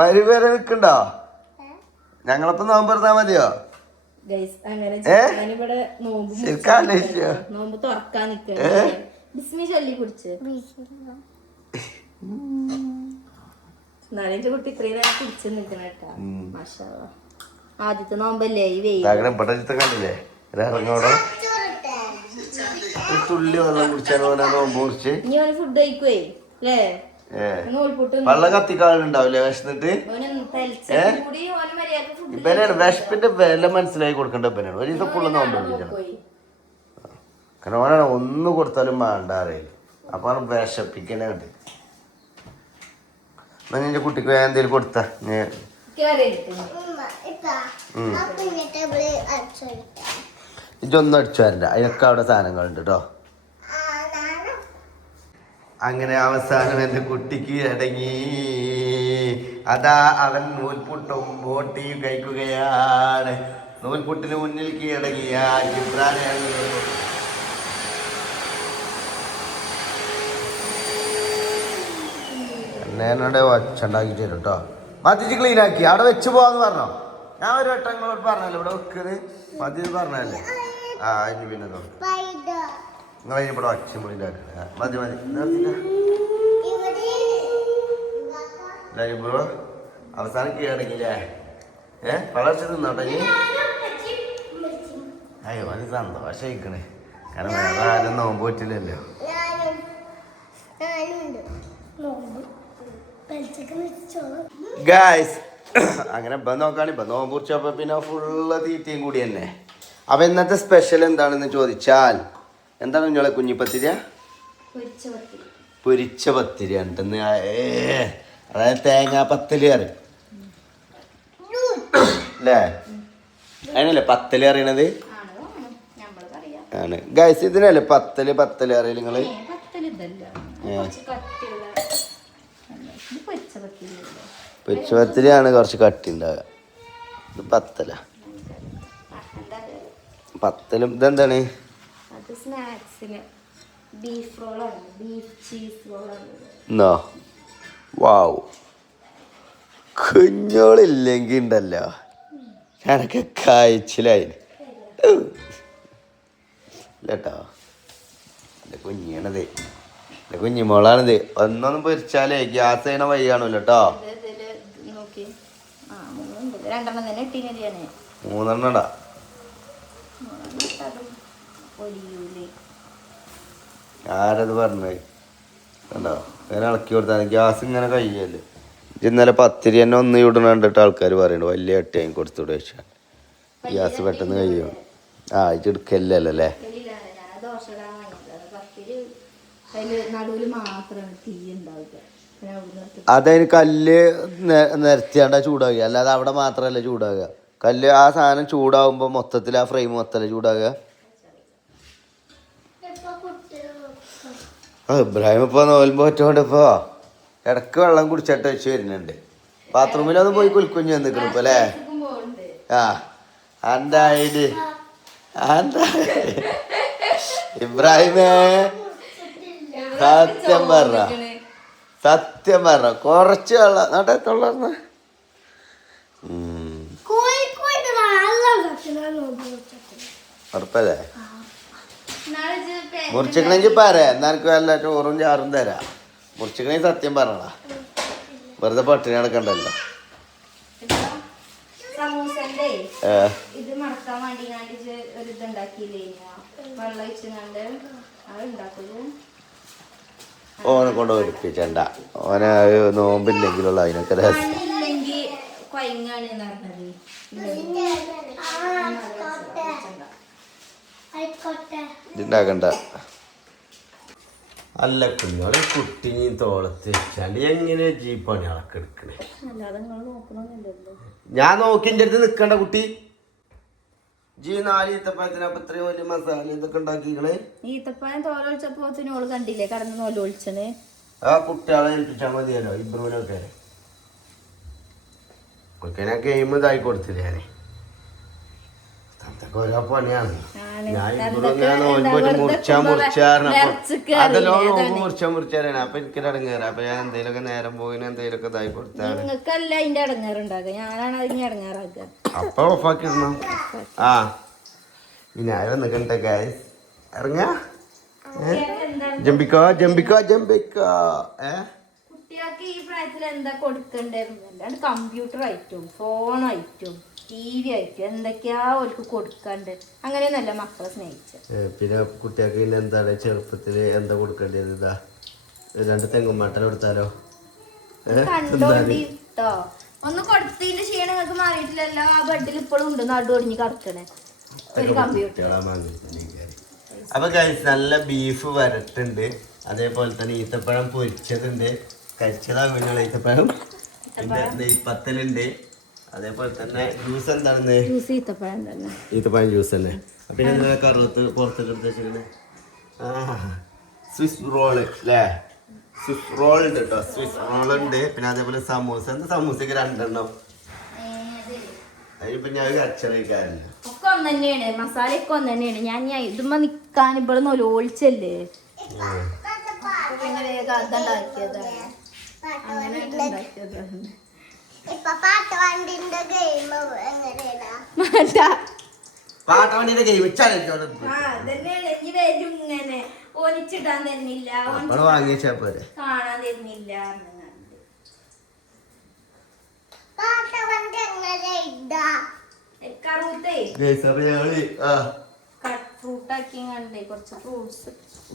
മരുപേരെ നിക്കണ്ടോ? ഞങ്ങളപ്പം നോമ്പ് തുറന്നാ മതിയോ? നോമ്പ് തുറക്കാൻ കുട്ടി ഇത്രയും നേരം പിടിച്ച് നിൽക്കണ കേട്ടാ. ആദ്യത്തെ നോമ്പല്ലേ ഈ വെയിൽ. കണ്ടില്ലേ ഇറങ്ങോടോ തുള്ളി വെള്ളം കുടിച്ചാൽ നോമ്പ് കുറിച്ച് ഇനി ഓന് ഫുഡ് കഴിക്കുവേ അല്ലേ? വെള്ളം കത്തിക്കാളുണ്ടാവില്ലേ വിശന്നിട്ട്? ഇവനാണ് വിശപ്പിന്റെ വില മനസ്സിലാക്കി കൊടുക്കേണ്ട. ഇവനാണ് ഒരു ദിവസം ഫുള്ള് നോമ്പ് പിടിക്കണം. കാരണം ഓനാണ് ഒന്ന് കൊടുത്താലും വേണ്ട അറിയില്ല. അപ്പൊ വിശപ്പിക്കണേ ഉണ്ട്. എന്നാ നിന്റെ കുട്ടിക്ക് എന്തേലും കൊടുത്ത ഇതൊന്നും അടിച്ചു വരണ്ട. അതിനൊക്കെ അവിടെ സാധനങ്ങളുണ്ട് കേട്ടോ. അങ്ങനെ അവസാനം എൻ്റെ കുട്ടിക്ക് അടങ്ങി. അതാ അവൻ നൂൽപുട്ടും ബോട്ടിയും കഴിക്കുകയാണ്. നൂൽപുട്ടിന് മുന്നിൽ കീഴടങ്ങിയ ജിബ്രാനാണ്. എന്നോടെ വച്ചുണ്ടാക്കി തരും കേട്ടോ. മതിച്ച് ക്ലീൻ ആക്കി അവിടെ വെച്ച് പോവാന്ന് പറഞ്ഞോ? ഞാൻ ഒരു വട്ടം നിങ്ങളോട് പറഞ്ഞല്ലോ ഇവിടെ വെക്കുന്നത്. മതി പറഞ്ഞല്ലേ? ആ ഇനി പിന്നെ നിങ്ങൾ ഇവിടെ വച്ചും പൊളി ഉണ്ടാക്കുക. മതി മതി ബ്രോ അവസാനം കീഴടങ്ങില്ലേ? വളർച്ച തിന്നോട്ടെ നീ. അയ്യോ അത് സന്തോഷമായിക്കണേ. കാരണം വേറെ ആരും നോമ്പ് പറ്റില്ലല്ലോ. ഗായ്സ് അങ്ങനെ ഇപ്പം നോക്കുകയാണെങ്കിൽ ഇപ്പം നോമ്പ് കുറിച്ചപ്പോൾ പിന്നെ ഫുള്ള് തീറ്റയും കൂടി തന്നെ. അപ്പം ഇന്നത്തെ സ്പെഷ്യൽ എന്താണെന്ന് ചോദിച്ചാൽ എന്താണ് നിങ്ങളെ കുഞ്ഞിപ്പത്തിരിയ? പൊരിച്ച പത്തിരി ഉണ്ടെന്ന്. അതായത് തേങ്ങാ പത്തല് കറി അല്ലേ? അതിനല്ലേ പത്തല് അറിയണത്? ആണ് ഗൈസ്. ഇതിനല്ലേ പത്തല് അറിയില്ല നിങ്ങള്? പൊരിച്ച പത്തിരിയാണ് കുറച്ച് കട്ടി ഉണ്ടാവുക. ഇത് പത്തല. പത്തലും ഇതെന്താണ്? എന്നോ വാവ് കുഞ്ഞോളില്ലെങ്കിൽ ഉണ്ടല്ലോ ഞാനൊക്കെ കായ്ച്ചിലായി കേട്ടോ. എൻ്റെ കുഞ്ഞാണത്, എൻ്റെ കുഞ്ഞിമോളാണിത്. ഒന്നൊന്നും പൊരിച്ചാലേ ഗ്യാസ് ചെയ്യണ വഴി കാണൂല്ലോ കേട്ടോ. മൂന്നെണ്ണടാ. ആരത് പറഞ്ഞത് കണ്ടോ? ഇങ്ങനെ ഇളക്കി കൊടുത്താൽ ഗ്യാസ് ഇങ്ങനെ കഴിയല്ലേ. ഇന്നലെ പത്തിരി തന്നെ ഒന്ന് ഇടണ കണ്ടിട്ട് ആൾക്കാർ പറയുന്നുണ്ട് വലിയ അട്ടി വാങ്ങി കൊടുത്തുവിടെ വെച്ചാൽ ഗ്യാസ് പെട്ടെന്ന് കഴിയും. ആ ഇത് എടുക്കല്ലല്ലോ അല്ലേ? അതതിന് കല്ല് നിരത്തിയാണ്ടാ ചൂടാകുക. അല്ലാതെ അവിടെ മാത്രമല്ല ചൂടാകുക. കല്ല് ആ സാധനം ചൂടാകുമ്പോൾ മൊത്തത്തിൽ ആ ഫ്രെയിം മൊത്തമല്ല ചൂടാകുക. ഇബ്രാഹിം ഇപ്പോൾ നോൽമ്പ് പറ്റുകൊണ്ട് ഇപ്പോൾ ഇടക്ക് വെള്ളം കുടിച്ചിട്ട് വെച്ച് വരുന്നുണ്ട്. ബാത്റൂമിലൊന്നും പോയി കുൽക്കുഞ്ഞ് നിൽക്കണം ഇപ്പൊ അല്ലേ? ആ എൻ്റെ ഐഡി എന്താ ഇബ്രാഹിമേ സത്യം പറ കുറച്ച് വെള്ളം നാട്ടെ തൊള്ളർന്ന് കോഴിക്കോട് നല്ല ഉറപ്പല്ലേ മുറിച്ചിക്കണെങ്കിൽ പറയാ എന്നാ എനിക്ക് വല്ല ചോറും ചാറും തരാം മുറിച്ചിക്കണെങ്കിൽ സത്യം പറഞ്ഞടാ വെറുതെ പട്ടിണി നടക്കണ്ടല്ലോ സമൂസന്റെ ഇത് മറക്കാൻ വേണ്ടി ഞാൻ ഒരു ഇതുണ്ടാക്കിയില്ലേ വെള്ളം ഒഴിച്ചുകൊണ്ട് അത് ഉണ്ടാക്കലും ഓനെ കൊണ്ട് ഒരിപ്പിച്ചണ്ട ഓനെ നോമ്പില്ലെങ്കിലുള്ള അതിനൊക്കെ രസം ഇല്ലെങ്കിൽ കൊയങ്ങാണ് പറഞ്ഞത് ഇതുണ്ടാക്കണ്ട അല്ല കുഞ്ഞോളെ കുട്ടിയും തോളത്ത് വെച്ചാണ്ട് എങ്ങനെ ജീപ്പാണ് ഇളക്കെ എടുക്കണേ അല്ലാതെ നിങ്ങൾ നോക്കണമെന്നില്ലല്ലോ ഞാൻ നോക്കി എൻ്റെ അടുത്ത് നിൽക്കണ്ട കുട്ടി ജി 4 ഈത്തപ്പഴത്തിനപ്പം ഇത്രയും വലിയ മസാല ഇതൊക്കെ ഉണ്ടാക്കിക്കണേ ഈത്തപ്പഴം തോലൊളിച്ചപ്പോ ഓള് കണ്ടില്ലേ കടന്ന് തോലൊളിച്ചണ് ആ കുട്ടികളെ ഏൽപ്പിച്ചാൽ മതിയല്ലോ ഇബ്രൂനൊക്കെ ഒക്കെ ഞാൻ ഗെയിം ഇതായി കൊടുത്തില്ല ഞാനേ അതൊക്കെ ഓരോ പണിയാണ് ഞാൻ ഇബ്രൂങ്ങനെ നോൻപോയിട്ട് അതല്ലോ മുറിച്ചാറാണ് അപ്പൊ എനിക്ക് ഇടങ്ങേറ് അപ്പൊ ഞാൻ എന്തേലൊക്കെ നേരം പോയി എന്തേലൊക്കെ ഇതായി കൊടുത്താണ് നിങ്ങൾക്കല്ല അതിന്റെ ഇടങ്ങേറുണ്ടാക്കുക ഞാനാണ് അതിന് ഇടങ്ങേറാക്കുക അപ്പൊ ഓഫാക്കി ഇടണം ആ പിന്നെ ആയ വന്നിട്ടുണ്ട് ഗൈസ് ഇറങ്ങ ജമ്പിക്കോ ജമ്പിക്കോ ജമ്പിക്കോ കുട്ടികൾക്ക് ഈ പ്രായത്തിൽ എന്താ കൊടുക്കണ്ടേ അല്ലാണ്ട് കമ്പ്യൂട്ടർ ആയിട്ടും ഫോൺ ആയിട്ടും TV ആയിട്ടും എന്തൊക്കെയാ അവർക്ക് കൊടുക്കാണ്ട് അങ്ങനെയൊന്നല്ല മക്കളെ സ്നേഹിച്ചത് പിന്നെ കുട്ടികൾക്ക് പിന്നെ എന്താണ് ചെറുപ്പത്തില് എന്താ കൊടുക്കേണ്ടത് ഇതാ 2 തെങ്ങുമാട്ടൽ കൊടുത്താലോ കണ്ടോണ്ടിട്ടോ ഒന്ന് കൊടുത്തതിന്റെ ക്ഷീണം നിങ്ങൾക്ക് മാറിയിട്ടില്ലല്ലോ ആ ബെഡിൽ ഇപ്പോഴും ഉണ്ട് നടു ഒടിഞ്ഞ് കിടക്കണേ ഒരു കമ്പ്യൂട്ടർ അപ്പൊ ഗൈസ് നല്ല ബീഫ് വരട്ടുണ്ട് അതേപോലെ തന്നെ ഈത്തപ്പഴം പൊരിച്ചതുണ്ട് കരിച്ചതാ കുഞ്ഞുള്ള ഈത്തപ്പഴം പിന്നെ നെയ്പത്തലുണ്ട് അതേപോലെ തന്നെ ജ്യൂസ് എന്താണ് ഈത്തപ്പഴം ജ്യൂസ് തന്നെ പിന്നെ എന്താണ് കറുത്ത് പുറത്തേക്ക് എടുത്ത് വെച്ചിട്ടുണ്ട് സ്വിസ് റോള് അല്ലേ സ്വിസ് റോൾ ഉണ്ട് കേട്ടോ സ്വിസ് റോൾ ഉണ്ട് പിന്നെ അതേപോലെ സമൂസ എന്താ സമൂസക്ക് 2 എണ്ണം അതിനിപ്പോ ഞാൻ കച്ചറിക്കാരില്ല ഒക്കെ ഒന്ന് തന്നെയാണ് മസാല ഒക്കെ ഒന്ന് തന്നെയാണ് ഞാൻ ഇതുമ്പോ നിക്കാൻ ഇവിടെ ഒലോളിച്ചല്ലേ പിന്നെ വേഗം അതുണ്ടാക്കിയതാണ് അങ്ങനെ ഉണ്ടാക്കിയതാണ് പാട്ടവണ്ടിന്റെ ഗെയിം പാട്ടവണ്ടിന്റെ ഗെയിം അതന്നെയാണ് ഇനി വരും ഇങ്ങനെ ഓനിച്ചിടാൻ തരുന്നില്ല വാങ്ങിച്ചാ പോരെ കാണാൻ തരുന്നില്ല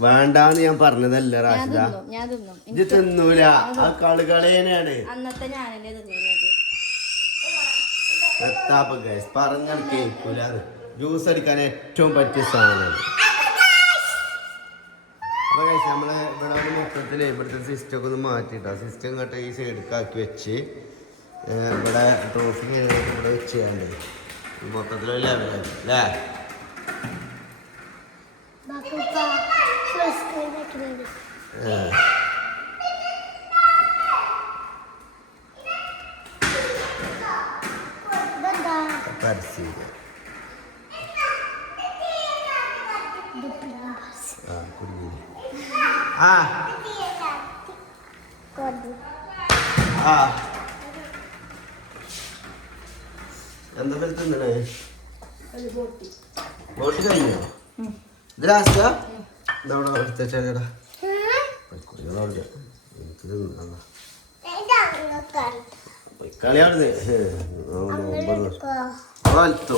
വേണ്ടാന്ന് ഞാൻ പറഞ്ഞതല്ല റാഷിദ ഞാൻ തിന്നും ഇത് തിന്നൂല ആ കളികളേനാണ് അന്നത്തെ ഞാനല്ലേ തിന്നത് പറഞ്ഞാൽ കേൾക്കൂല ജ്യൂസ് അടിക്കാൻ ഏറ്റവും പറ്റിയ സാധനമാണ് അപ്പൊ നമ്മള് ഇവിടെ മൊത്തത്തില് ഇവിടുത്തെ സിസ്റ്റം ഒക്കെ ഒന്ന് മാറ്റിട്ടോ സിസ്റ്റം ഇങ്ങോട്ട് ഈ സൈഡിലേക്ക് വെച്ച് ഇവിടെ ട്രോഫി ഇവിടെ വെച്ച് ചെയ്യാണ്ട് മൊത്തത്തിലൊരു ലെവലായി അല്ലേ പരസ്യം എന്താ പേര് തിന്നണേ ബോട്ട് കഴിഞ്ഞോ ഇത് ലാസ്റ്റ ഇതവിടെ എടുത്തേച്ചാടാ എനിക്ക് തിന്നണം കളിയാടുന്നേ വലുത്തോ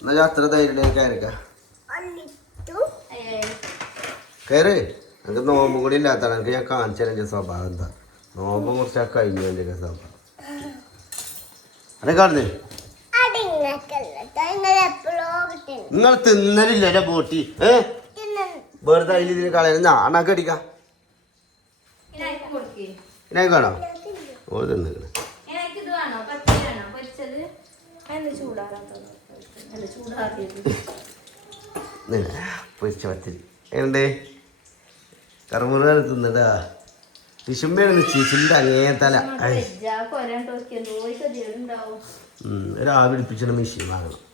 എന്നാ അത്ര ധൈര്യം കയറിക്ക കയറ് എനിക്ക് നോമ്പും കൂടി ഇല്ലാത്താണ് എനിക്ക് ഞാൻ കാണിച്ചാൽ എൻ്റെ സ്വഭാവം എന്താ നോമ്പ് കുറച്ചാൽ കഴിഞ്ഞു എൻ്റെ സ്വഭാവം അതെ കാണുന്നേ നിങ്ങൾ തിന്നലില്ല എന്റെ ബോട്ടി വെറുതെ അതിൽ ഇതിന് കളയാൻ ഞാനൊക്കെ അടിക്കാം ഇന്നെ കാണോ ഓ തിന്നിക്കണേ പൊരിച്ച പത്തിരി എങ്ങണ്ടേ കറുമുറ തിന്നടാ വിശുമ്പയാണ് ചീച്ചിന്റെ അങ്ങേ തല ഒരു ആവി പിടിപ്പിച്ചിട്ട് മെഷീൻ വാങ്ങണം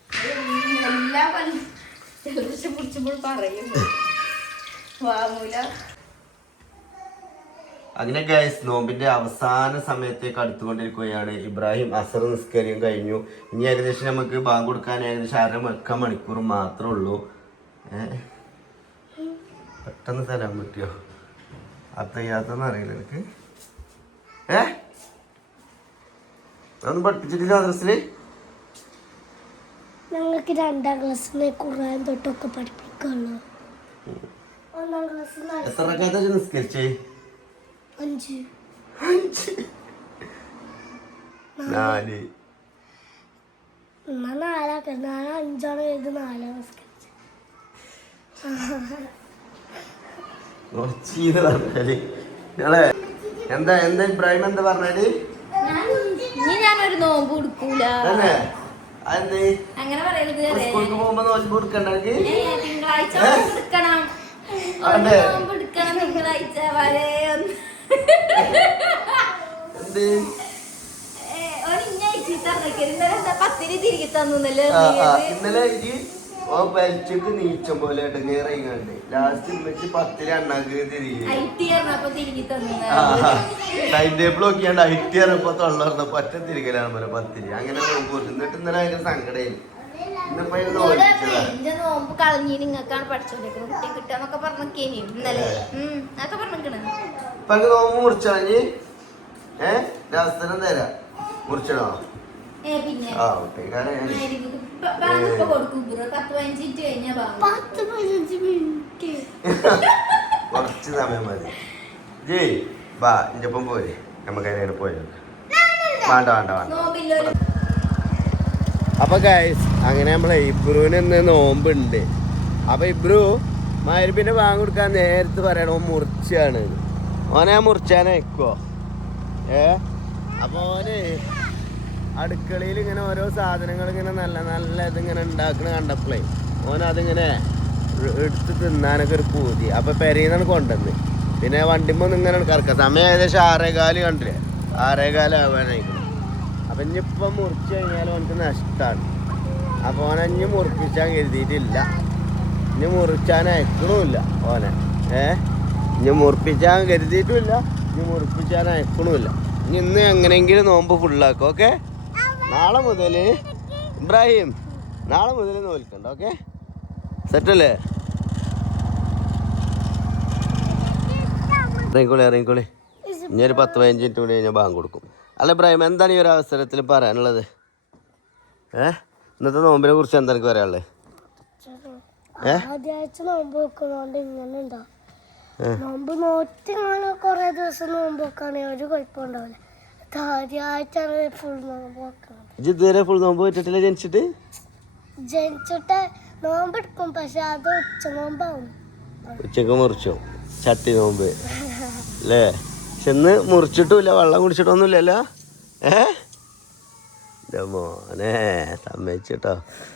അങ്ങനെ ഗൈസ് നോമ്പിന്റെ അവസാന സമയത്തേക്ക് അടുത്തുകൊണ്ടിരിക്കുകയാണ്. ഇബ്രാഹിം അസർ നിസ്കാരം കഴിഞ്ഞു. ഇനി ഏകദേശം നമുക്ക് ബാങ്ക് കൊടുക്കാൻ ഏകദേശം 1.5 മണിക്കൂർ മാത്രമേ ഉള്ളൂ. പെട്ടെന്ന് തരാൻ പറ്റിയോ? അത്തയ്യാത്തൊന്നും അറിയില്ല എനിക്ക്. അതൊന്നും പഠിപ്പിച്ചിട്ടില്ല മദ്രസില്. ഞങ്ങൾക്ക് 2ാം ക്ലാസ്സിലെ ഖുർആൻ തൊട്ടൊക്കെ പഠിപ്പിക്കുള്ളൂ. 1ാം ക്ലാസ്സിൽ എത്ര റക്അത്താ നിസ്കരിച്ചേ? 5. 4. എന്നാ 4 ഞാൻ 5 എഴുതി 4 നിസ്കരിച്ചു. എന്താ എന്താ ഇബ്രാഹിം എന്താ പറഞ്ഞാല്? ഇനി ഞാനൊരു നോമ്പ് കൊടുക്കൂല. അങ്ങനെ പറയരുത്. സ്കൂൾക്ക് പോകുമ്പോ നോമ്പ് കൊടുക്കണ്ടെങ്കിൽ തിങ്കളാഴ്ച എടുക്കണം. നോമ്പ് എടുക്കണം തിങ്കളാഴ്ച വരെ. പത്തിരി തിരികെ തന്നല്ലേ ഇന്നലെ പലിച്ചക്ക് നീച്ചം പോലെ ഇടങ്ങേറിങ്ങാണ്ട് ലാസ്റ്റ് ഇമ്മച്ച് 10 എണ്ണാക്ക് ടൈം ടേബിൾ നോക്കിയാണ്ട് ഐറ്റി അറിയപ്പോ തൊള്ളർന്ന പറ്റ തിരികലാണ് പോലെ 10. അങ്ങനെ നോമ്പ് എന്നിട്ട് ഇന്നലെ അതിന്റെ സങ്കടം. നോമ്പ് കളഞ്ഞി നിങ്ങൾക്കാണ് പഠിച്ചോണ്ടിരിക്കുന്നത്. കുട്ടി കിട്ടാന്നൊക്കെ പറഞ്ഞേനി ഇന്നലെ അതൊക്കെ പറഞ്ഞിക്കണ. ഇപ്പൊ നോമ്പ് മുറിച്ചാഞ്ഞ് രാസനം തരാ മുറിച്ചണോ? പിന്നെ കുറച്ച് സമയം മതി. ജയ് ബാ ഇന്റെ ഒപ്പം പോരെ, നമുക്ക് അതിനെ പോയി. വേണ്ട വേണ്ട വേണ്ട. അപ്പൊ ഗൈസ് അങ്ങനെ നമ്മളെ ഇബ്രുവിന് ഇന്ന് നോമ്പുണ്ട്. അപ്പൊ ഇബ്രു മഗ്‌രിബിന്റെ ബാങ്ക് കൊടുക്കാൻ നേരത്ത് പറയണോ മുറിച്ചാണ്. ഓനെ മുറിച്ചാനയക്കോ? അപ്പൊ ഓന് അടുക്കളയിൽ ഇങ്ങനെ ഓരോ സാധനങ്ങൾ ഇങ്ങനെ നല്ല നല്ല ഇതിങ്ങനെ ഉണ്ടാക്കണ കണ്ടപ്പോഴേ ഓനതിങ്ങനെ എടുത്ത് തിന്നാനൊക്കെ ഒരു പൂതി. അപ്പൊ പെരയിന്നാണ് കൊണ്ടുവന്ന്. പിന്നെ വണ്ടിമ്മൊന്നും ഇങ്ങനെ കറക്കാം. സമയം ഏകദേശം 6:15 കണ്ടില്ലേ? 6:15 ആവാനായിരിക്കും. അപ്പൊ ഇനിയിപ്പം മുറിച്ച് കഴിഞ്ഞാൽ ഓനക്ക് നഷ്ടമാണ്. അപ്പൊ ഓനെ മുറിപ്പിച്ചാൻ കരുതിയിട്ടില്ല. ഇനി മുറിച്ചാൻ അയക്കണമില്ല ഓനെ. ഇനി മുറിപ്പിച്ചാൻ കരുതിയിട്ടുമില്ല, ഇനി മുറിപ്പിച്ചാൻ അയക്കണമില്ല. ഇനി ഇന്ന് എങ്ങനെയെങ്കിലും നോമ്പ് ഫുള്ളാക്കും. ഓക്കെ, നാളെ മുതൽ ഇബ്രാഹിം നാളെ മുതൽ നോൽക്കണ്ട. ഓക്കെ, സെറ്റല്ലേ? ഇറങ്ങിക്കോളി. ഇനി ഒരു 10-15 മിനിറ്റ് കൂടി കഴിഞ്ഞാൽ ബാങ്ക് കൊടുക്കും. അല്ല ഇബ്രാഹിം, എന്താണ് ഈ ഒരു അവസരത്തിൽ പറയാനുള്ളത്? ഇന്നത്തെ നോമ്പിനെ കുറിച്ച് എന്താ എനിക്ക് പറയാനുള്ളത്? ആദ്യമാഴ്ച നോമ്പ് വെക്കുന്നോണ്ട് ഇങ്ങനെ ഉണ്ടാവും. നോമ്പ് നോറ്റിങ്ങനെ കൊറേ ദിവസം നോമ്പ് വെക്കുകയാണെങ്കിൽ ഒരു കുഴപ്പമുണ്ടാവില്ല. ആദ്യമായിട്ടാണ് ഫുൾ നോമ്പ് വെക്കുന്നത്. ഇതുവരെ ഫുൾ നോമ്പ് വെച്ചിട്ടില്ല? ജനിച്ചിട്ട് നോമ്പ് എടുക്കും, പക്ഷെ അത് ഉച്ച നോമ്പാവും. ഉച്ചക്ക് മുറിച്ചു ചട്ടി നോമ്പ് അല്ലേ? പക്ഷെ ഇന്ന് മുറിച്ചിട്ടുമില്ല, വെള്ളം കുടിച്ചിട്ടൊന്നുമില്ലല്ലോ. മോനെ സമ്മതിച്ചിട്ടോ.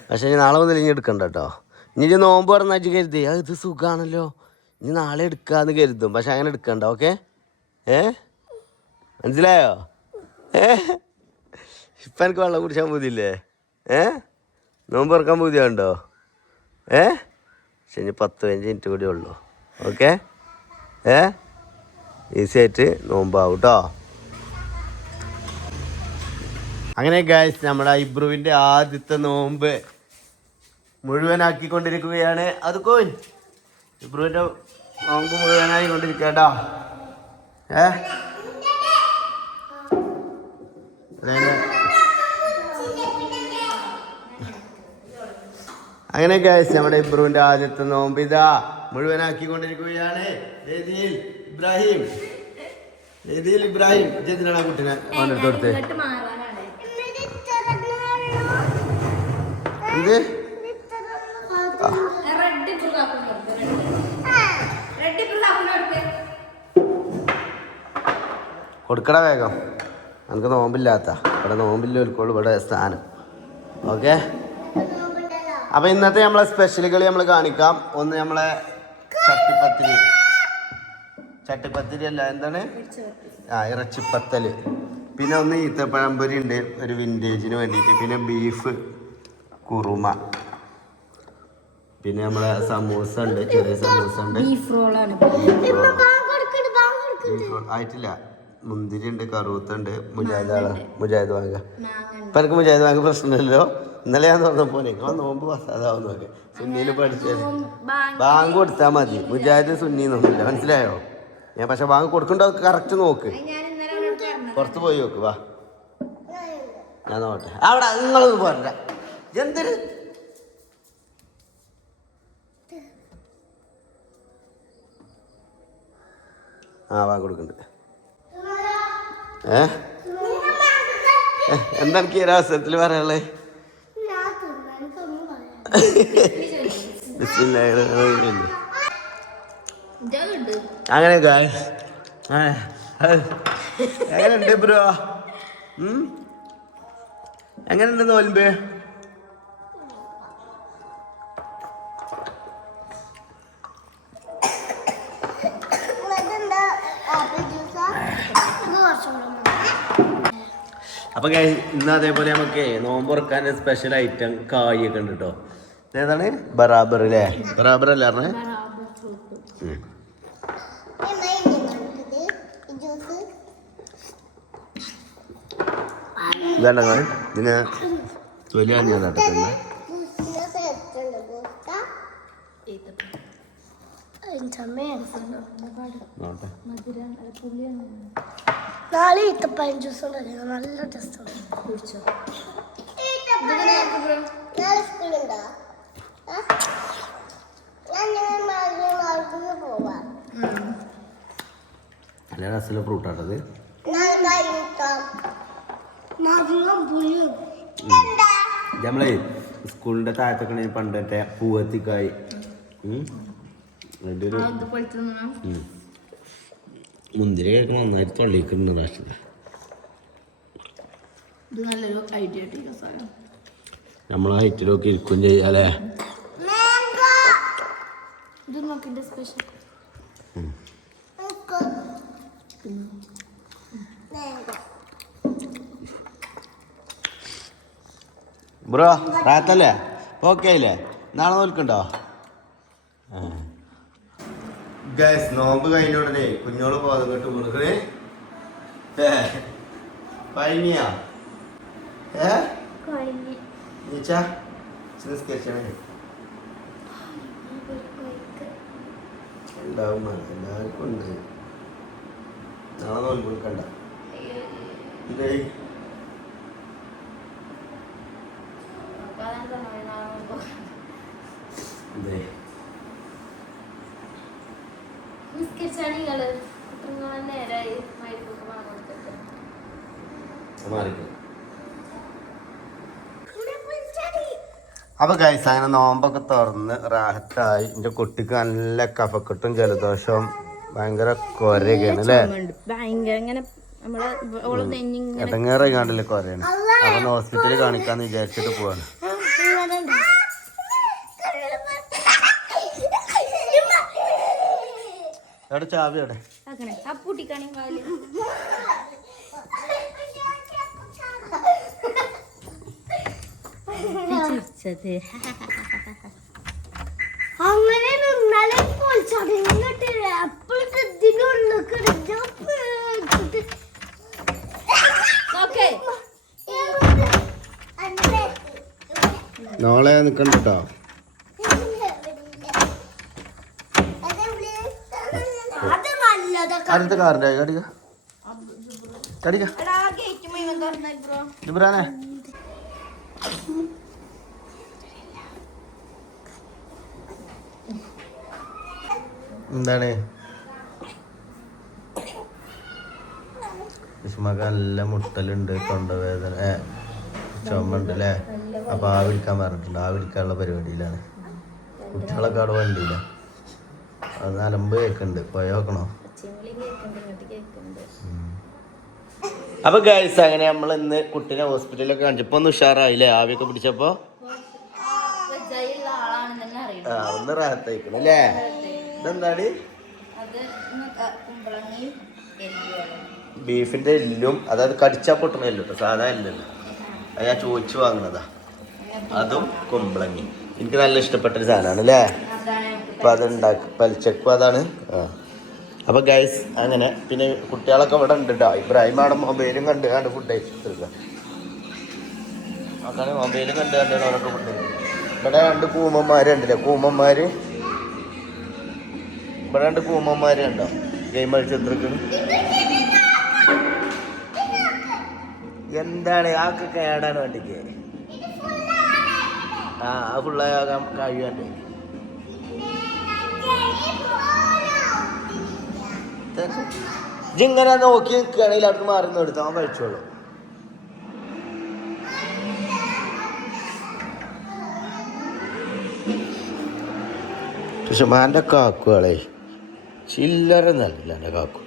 പക്ഷെ ഇനി നാളെ മുതൽ ഇനി എടുക്കണ്ട കേട്ടോ. ഇനി നോമ്പ് പറഞ്ഞാൽ കരുതി ഇത് സുഖമാണല്ലോ, ഇനി നാളെ എടുക്കാന്ന് കരുതും. പക്ഷെ അങ്ങനെ എടുക്കണ്ട. ഓക്കെ, മനസ്സിലായോ? ഇപ്പം എനിക്ക് വെള്ളം കുടിച്ചാൽ പൂതിയില്ലേ? നോമ്പ് തുറക്കാൻ പൂതിയുണ്ടോ? പക്ഷെ ഇനി 10-15 മിനിറ്റ് കൂടി ഉള്ളൂ. ഓക്കെ, ഈസി ആയിട്ട് നോമ്പാവും കേട്ടോ. അങ്ങനെ ഗൈസ് നമ്മുടെ ഇബ്രുവിൻ്റെ ആദ്യത്തെ നോമ്പ് മുഴുവനാക്കിക്കൊണ്ടിരിക്കുകയാണ്. അത് കോൻ ഇബ്രുവിൻ്റെ നോമ്പ് മുഴുവനായി കൊണ്ടിരിക്കട്ടോ. അങ്ങനെ ഗൈസ് നമ്മുടെ ഇബ്രുവിൻ്റെ ആദ്യത്തെ നോമ്പ് ഇതാ മുഴുവനാക്കിക്കൊണ്ടിരിക്കുകയാണ്. ഇബ്രാഹിം എന്തിനാണ് കുട്ടിനെ ഓനെടുത്ത് കൊടുത്തത്? എന്ത് കൊടുക്കട വേഗം, നമുക്ക് നോമ്പില്ലാത്ത ഇവിടെ നോമ്പില്ലോൽക്കോളൂ ഇവിടെ സ്ഥാനം. ഓക്കെ, അപ്പം ഇന്നത്തെ നമ്മളെ സ്പെഷ്യലുകൾ നമ്മൾ കാണിക്കാം. ഒന്ന് നമ്മളെ ചട്ടിപ്പത്തിരി അല്ല, എന്താണ്, ഇറച്ചിപ്പത്തൽ. പിന്നെ ഒന്ന് ഈത്തപ്പഴംപൊരി ഉണ്ട് ഒരു വിൻറ്റേജിന് വേണ്ടിയിട്ട്. പിന്നെ ബീഫ് കുറുമ. പിന്നെ നമ്മളെ സമൂസ ഉണ്ട്, ചെറിയ സമൂസ ഉണ്ട്. ബീഫ് റോളാണ്. ആയിട്ടില്ല. മുന്തിരി ഉണ്ട്, കറുത്തുണ്ട്, മുജാഹിദ് വാങ്ങ. ഇപ്പൊ എനിക്ക് മുജാഹിദ് വാങ്ങ പ്രശ്നമില്ലല്ലോ. ഇന്നലെ ഞാൻ തുറന്നപ്പോ നിങ്ങളെ നോമ്പ് പസാതാവുന്ന നോക്കെ സുന്നിയിൽ പഠിച്ചത് ബാങ്ക് കൊടുത്താൽ മതി. മുജാഹിദ് സുന്നി നോക്കില്ല, മനസ്സിലായോ? ഞാൻ പക്ഷെ ബാങ്ക് കൊടുക്കണ്ടോ കറക്റ്റ് നോക്ക്. പുറത്ത് പോയി നോക്ക്. വാ ഞാൻ നോട്ടെ. അവിടെ നിങ്ങളൊന്നും പോരണ്ട. എന്തൊരു വാ കൊടുക്കണ്ട്. എന്താ എനിക്ക് ഈ അവസരത്തിൽ പറയാനുള്ളത്? അങ്ങനെ എങ്ങനെയുണ്ട് ബ്രോ? എങ്ങനെയുണ്ട് നോൽമ്പ്? അപ്പൊ ഇന്ന് അതേപോലെ നമുക്ക് നോമ്പ് തുറക്കാൻ സ്പെഷ്യൽ ഐറ്റം കായൊക്കെ ഉണ്ട് കേട്ടോ. ഏതാണ്? ബറാബർ അല്ലേ? ബറാബർ അല്ലേ പറഞ്ഞേ? ഇതാണ്ട ഇതിന് തൊലി ഞാൻ നട്ടിട്ടുണ്ട്. നാളെ ഈത്തപ്പഴം ജ്യൂസ് ഉണ്ടല്ലോ, നല്ല ടേസ്റ്റ് ഉണ്ട്. നല്ല രസമുള്ള ഫ്രൂട്ടാട്ടത്. നമ്മളെ സ്കൂളിന്റെ താഴത്തൊക്കെ പണ്ടത്തെ പൂവത്തിക്കായി അതിൻ്റെ ഒരു മുന്തിരി കേൾക്കുമ്പോൾ നന്നായിട്ട് തൊള്ളിക്കുന്നുണ്ട്. പ്രാവശ്യത്തെ നമ്മളെ ഹൈറ്റിലൊക്കെ ഇരിക്കും ചെയ്യാലേ. ബ്രോ റാത്തല്ലേ? ഓക്കെ ആയില്ലേ? നാളെ നോൽക്കുണ്ടോ? ഗൈസ് നോമ്പ് കഴിഞ്ഞ ഉടനെ കുഞ്ഞോള് പോകാതെ കേട്ട് കൊടുക്കണേ. കഴിഞ്ഞാ ഉണ്ടാവും. എല്ലാവർക്കും ഉണ്ട്. നാളെ നോമ്പ് കൊടുക്കണ്ട. ഇതേ ഇതേ അപ്പൊ ഗൈസ് അങ്ങനെ നോമ്പൊക്കെ തുറന്ന് റാഹത്തായി. എന്റെ കുട്ടിക്ക് നല്ല കഫക്കെട്ടും ജലദോഷവും ഭയങ്കര കൊരയൊക്കെയാണ് അല്ലേ? ഇടങ്ങേറായി കാണ്ടില്ലേ കൊരയാണ്. അപ്പൊ ഹോസ്പിറ്റലിൽ കാണിക്കാന്ന് വിചാരിച്ചിട്ട് പോവാണ്. എവിടെ ചാവി? എവിടെ അങ്ങനെ നിന്നാലേ നാളെ നിക്കണ്ട കേട്ടോ. അടുത്ത കാറിൻ്റെ കടിക്ക കടിക്ക ഇബ്രാനെ. എന്താണ് വിഷമക്ക് നല്ല മുട്ടലുണ്ട്, തൊണ്ടവേദന, ചുമണ്ട് അല്ലേ? അപ്പൊ ആ വിളിക്കാൻ പറഞ്ഞിട്ടുണ്ട്. ആ വിളിക്കാനുള്ള പരിപാടിയിലാണ്. കുട്ടികളൊക്കെ അവിടെ വണ്ടിയില്ല. അത് അലമ്പ് കേൾക്കുന്നുണ്ട്. പോയി നോക്കണോ? അപ്പൊ ഗൈസ് അങ്ങനെ നമ്മൾ ഇന്ന് കുട്ടീനെ ഹോസ്പിറ്റലിലൊക്കെ കാണിച്ചപ്പോ ഒന്ന് ഉഷാറായില്ലേ? ആവിയൊക്കെ പിടിച്ചപ്പോ ഒന്ന് റാഹത്തായിക്കണം അല്ലേ? ഇതെന്താണ്? ബീഫിന്റെ എല്ലും, അതായത് കടിച്ചാ പൊട്ടണ എല്ലോ കേട്ടോ, സാധാ എല്ലല്ലോ. അത് ഞാൻ ചോദിച്ചു വാങ്ങണതാ. അതും കുമ്പളങ്ങി എനിക്ക് നല്ല ഇഷ്ടപ്പെട്ടൊരു സാധനമാണ് അല്ലേ. അപ്പം അതുണ്ടാക്കും പലിച്ചക്കും അതാണ്. ആ അപ്പോൾ ഗൈസ് അങ്ങനെ പിന്നെ കുട്ടികളൊക്കെ ഇവിടെ ഉണ്ട് കേട്ടോ. ഇബ്രാഹിമാണ് മൊബൈലും കണ്ട് കണ്ട് ഫുഡ് കഴിച്ചിട്ട് അങ്ങനെ മൊബൈലും കണ്ട് കണ്ടാണ് അവരൊക്കെ ഫുഡ് കഴിക്കുന്നത്. ഇവിടെ 2 കൂമ്മന്മാരുണ്ടല്ലേ, കൂമ്മന്മാർ ഇവിടെ 2 കൂമ്മന്മാർ കണ്ടോ ഗെയിം കളിച്ചെത്രക്കാണ്. എന്താണ് ആൾക്ക് കേടാണ് വണ്ടിക്ക്. ആ ഫുള്ളാകാൻ കഴിയുണ്ട്. ഇങ്ങനെ നോക്കി നിൽക്കുകയാണെങ്കിൽ അവിടുന്ന് മാറുന്ന എടുത്ത് അവൻ കഴിച്ചോളൂ. പക്ഷെ മാൻ്റെ കാക്കുകളെ ചില്ലറ നല്ല എൻ്റെ കാക്കു.